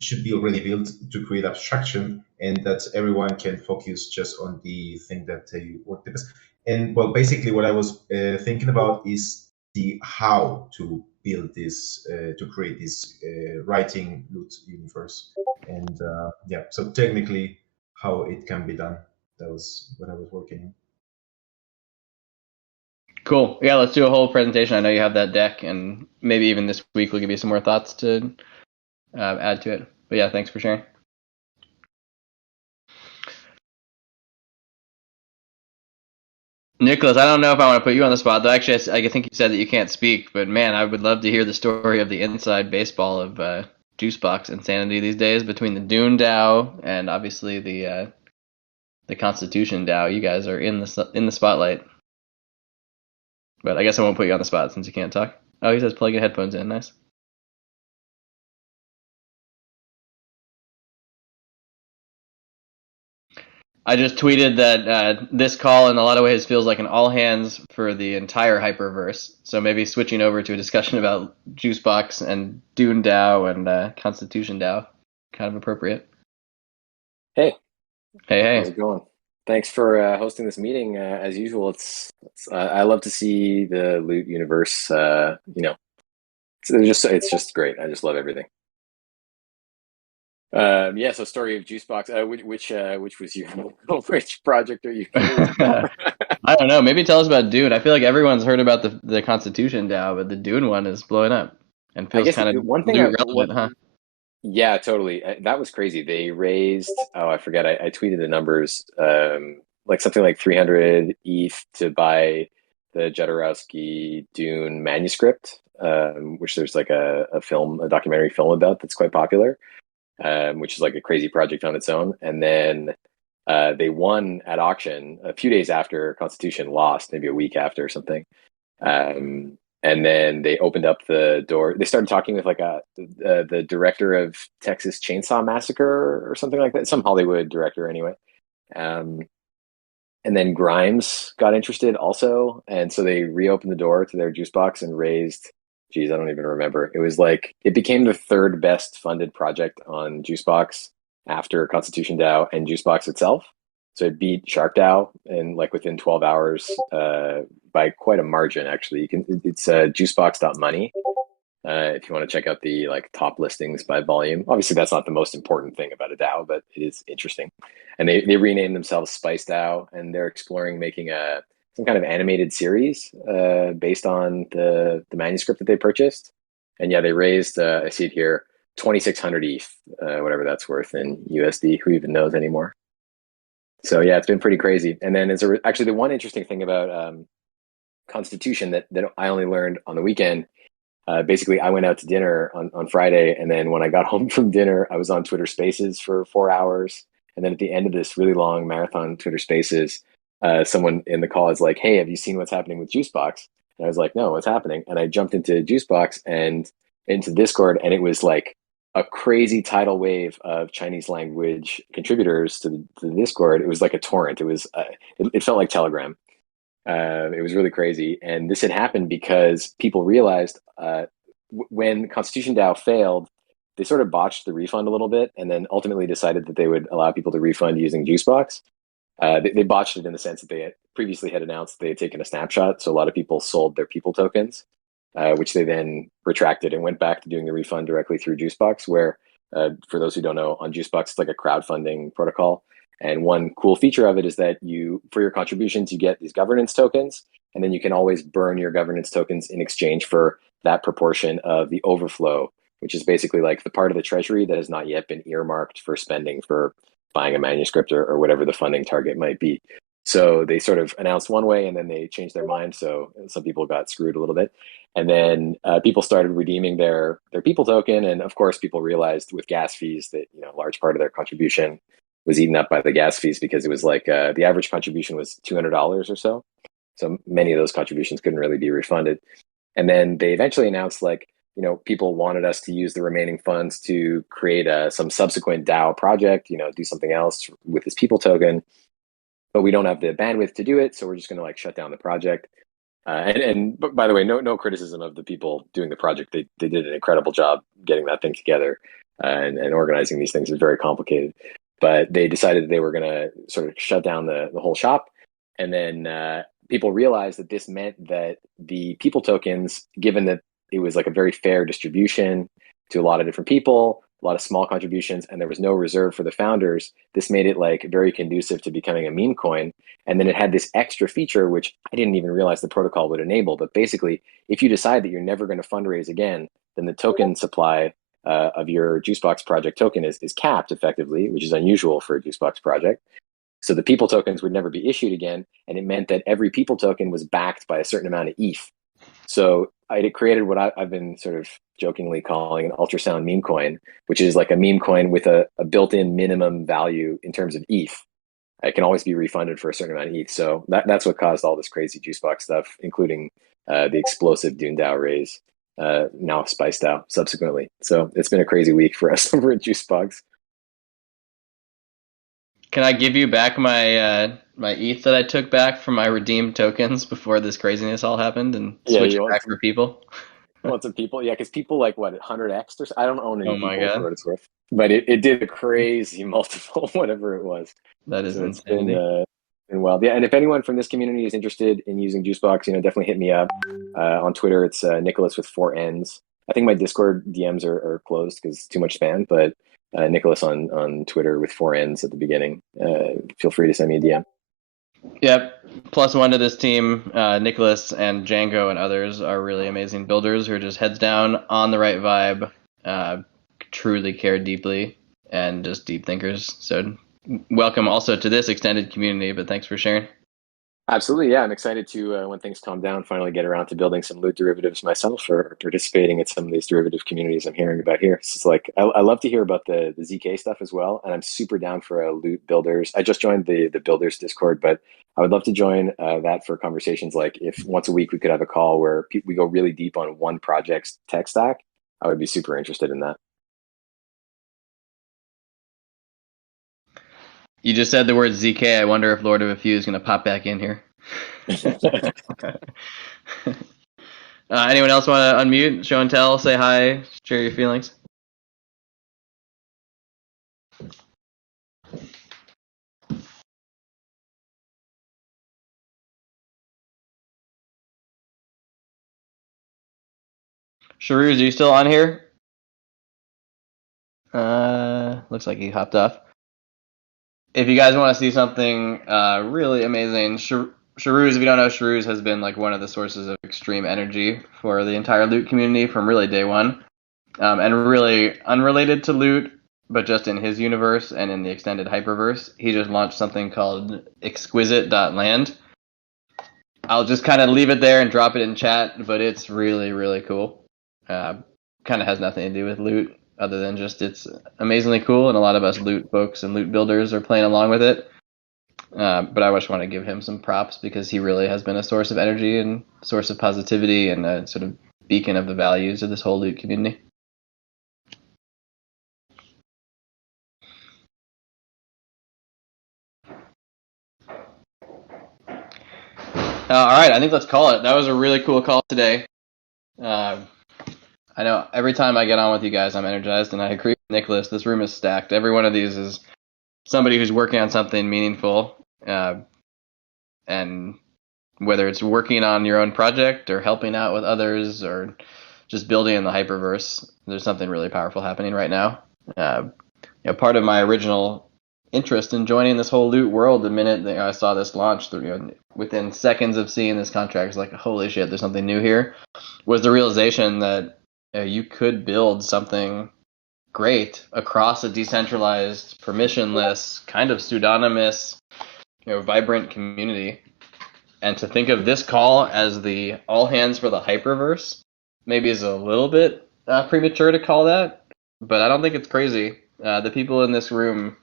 should be already built to create abstraction, and that everyone can focus just on the thing that they worked with. And well, basically what I was thinking about is the how to build this, to create this writing loot universe. And yeah, so technically how it can be done. That was what I was working on. Cool. Yeah, let's do a whole presentation. I know you have that deck, and maybe even this week we'll give you some more thoughts to add to it. But yeah, thanks for sharing. Nicholas, I don't know if I want to put you on the spot, though. Actually, I think you said that you can't speak, but man, I would love to hear the story of the inside baseball of Juicebox insanity these days between the Dune DAO and obviously the Constitution DAO. You guys are in the spotlight, but I guess I won't put you on the spot since you can't talk. Oh, he says plug your headphones in. Nice. I just tweeted that this call in a lot of ways feels like an all hands for the entire hyperverse. So maybe switching over to a discussion about Juicebox and Dune DAO and Constitution DAO, kind of appropriate. Hey, Hey. how's it going? Thanks for hosting this meeting. As usual, I love to see the loot universe. It's just great. I just love everything. Yeah. So, story of Juicebox. Which was your which project are you curious about? I don't know. Maybe tell us about Dune. I feel like everyone's heard about the Constitution DAO, but the Dune one is blowing up and I feels guess kind of one thing loot relevant, huh? Yeah, totally. That was crazy. They raised, oh, I forget. I tweeted the numbers, like something like 300 ETH to buy the Jodorowsky Dune manuscript, which there's like a documentary film about that's quite popular, which is like a crazy project on its own. And then they won at auction a few days after Constitution lost, maybe a week after or something. And then they opened up the door. They started talking with like the director of Texas Chainsaw Massacre or something like that, some Hollywood director anyway. And then Grimes got interested also, and so they reopened the door to their juice box and raised. Geez, I don't even remember. It was like it became the third best funded project on Juicebox after Constitution DAO and Juicebox itself. So it beat Shark DAO in like within 12 hours by quite a margin. Actually, it's juicebox.money if you want to check out the like top listings by volume. Obviously, that's not the most important thing about a DAO, but it is interesting. And they renamed themselves SpiceDAO, and they're exploring making some kind of animated series based on the manuscript that they purchased. And yeah, they raised I see it here 2,600 ETH, whatever that's worth in USD. Who even knows anymore? So yeah, it's been pretty crazy. And then actually the one interesting thing about Constitution that I only learned on the weekend, basically I went out to dinner on Friday, and then when I got home from dinner, I was on Twitter Spaces for 4 hours. And then at the end of this really long marathon Twitter Spaces, someone in the call is like, "Hey, have you seen what's happening with Juicebox?" And I was like, "No, what's happening?" And I jumped into Juicebox and into Discord, and it was like a crazy tidal wave of Chinese language contributors to the Discord. It was like a torrent. It was it felt like Telegram. It was really crazy, and this had happened because people realized when Constitution DAO failed, they sort of botched the refund a little bit, and then ultimately decided that they would allow people to refund using Juicebox. They botched it in the sense that they previously had announced they had taken a snapshot, so a lot of people sold their people tokens, which they then retracted and went back to doing the refund directly through Juicebox, where, for those who don't know, on Juicebox, it's like a crowdfunding protocol. And one cool feature of it is that for your contributions, you get these governance tokens, and then you can always burn your governance tokens in exchange for that proportion of the overflow, which is basically like the part of the treasury that has not yet been earmarked for spending for buying a manuscript or whatever the funding target might be. So they sort of announced one way, and then they changed their mind. So some people got screwed a little bit. And then people started redeeming their people token. And of course, people realized with gas fees that a large part of their contribution was eaten up by the gas fees, because it was like the average contribution was $200 or so. So many of those contributions couldn't really be refunded. And then they eventually announced people wanted us to use the remaining funds to create some subsequent DAO project, do something else with this people token, but we don't have the bandwidth to do it. So we're just going to shut down the project. And by the way, no criticism of the people doing the project. They did an incredible job getting that thing together, and organizing these things is very complicated. But they decided that they were going to sort of shut down the whole shop. And then people realized that this meant that the people tokens, given that it was like a very fair distribution to a lot of different people, a lot of small contributions, and there was no reserve for the founders, this made it very conducive to becoming a meme coin. And then it had this extra feature, which I didn't even realize the protocol would enable. But basically, if you decide that you're never going to fundraise again, then the token supply of your Juicebox project token is capped effectively, which is unusual for a Juicebox project. So the people tokens would never be issued again, and it meant that every people token was backed by a certain amount of ETH. So it created what I've been sort of jokingly calling an ultrasound meme coin, which is like a meme coin with a built-in minimum value in terms of ETH. It can always be refunded for a certain amount of ETH. So that's what caused all this crazy Juicebox stuff, including the explosive Dune DAO raise, now SpiceDAO subsequently. So it's been a crazy week for us over at Juicebox. Can I give you back my my ETH that I took back from my redeemed tokens before this craziness all happened and switch it back for people? Want some people? Yeah, because people like what 100x or so? I don't own any Oh my people God. for what it's worth, but it did a crazy multiple, whatever it was. That is so it's insanity. been wild. Yeah, and if anyone from this community is interested in using Juicebox, definitely hit me up on Twitter. It's Nicholas with 4 N's. I think my Discord DMs are closed because too much spam, but Nicholas on Twitter with 4 N's at the beginning. Feel free to send me a DM. Yep. +1 to this team. Nicholas and Django and others are really amazing builders who are just heads down, on the right vibe, truly care deeply, and just deep thinkers. So welcome also to this extended community, but thanks for sharing. Absolutely, yeah. I'm excited to, when things calm down, finally get around to building some loot derivatives myself or participating in some of these derivative communities I'm hearing about here. So it's like, I love to hear about the ZK stuff as well. And I'm super down for a loot builders. I just joined the builders Discord, but I would love to join that for conversations. Like if once a week we could have a call where we go really deep on one project's tech stack, I would be super interested in that. You just said the word ZK. I wonder if Lord of a Few is going to pop back in here. Anyone else want to unmute, show and tell, say hi, share your feelings? Sharuz, are you still on here? Looks like he hopped off. If you guys want to see something really amazing, Sharuz, if you don't know, Sharuz has been like one of the sources of extreme energy for the entire loot community from really day one. And really unrelated to loot, but just in his universe and in the extended hyperverse, he just launched something called exquisite.land. I'll just kind of leave it there and drop it in chat, but it's really, really cool. Kind of has nothing to do with loot other than just it's amazingly cool, and a lot of us loot folks and loot builders are playing along with it. But I just want to give him some props because he really has been a source of energy and source of positivity and a sort of beacon of the values of this whole loot community. All right, I think let's call it. That was a really cool call today. I know every time I get on with you guys, I'm energized, and I agree with Nicholas. This room is stacked. Every one of these is somebody who's working on something meaningful, and whether it's working on your own project or helping out with others or just building in the hyperverse, there's something really powerful happening right now. Part of my original interest in joining this whole loot world, the minute that I saw this launch, within seconds of seeing this contract, it's like, holy shit, there's something new here, was the realization that you could build something great across a decentralized, permissionless, kind of pseudonymous, vibrant community. And to think of this call as the all hands for the hyperverse maybe is a little bit premature to call that, but I don't think it's crazy. The people in this room,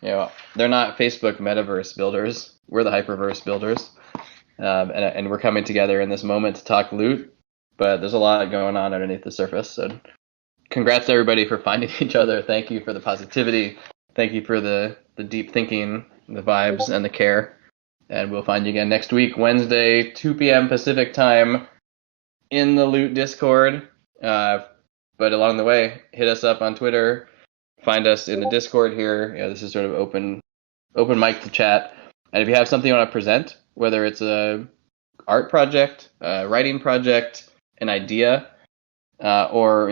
they're not Facebook metaverse builders. We're the hyperverse builders, and we're coming together in this moment to talk loot. But there's a lot going on underneath the surface. So, congrats to everybody for finding each other. Thank you for the positivity. Thank you for the deep thinking, the vibes, and the care. And we'll find you again next week, Wednesday, 2 p.m. Pacific time, in the Loot Discord. But along the way, hit us up on Twitter. Find us in the Discord here. This is sort of open mic to chat. And if you have something you want to present, whether it's a art project, a writing project, an idea, or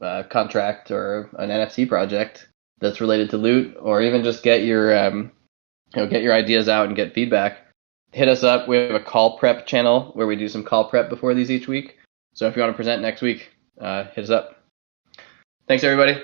a contract or an NFT project that's related to loot, or even just get your get your ideas out and get feedback, hit us up. We have a call prep channel where we do some call prep before these each week. So if you want to present next week, hit us up. Thanks, everybody.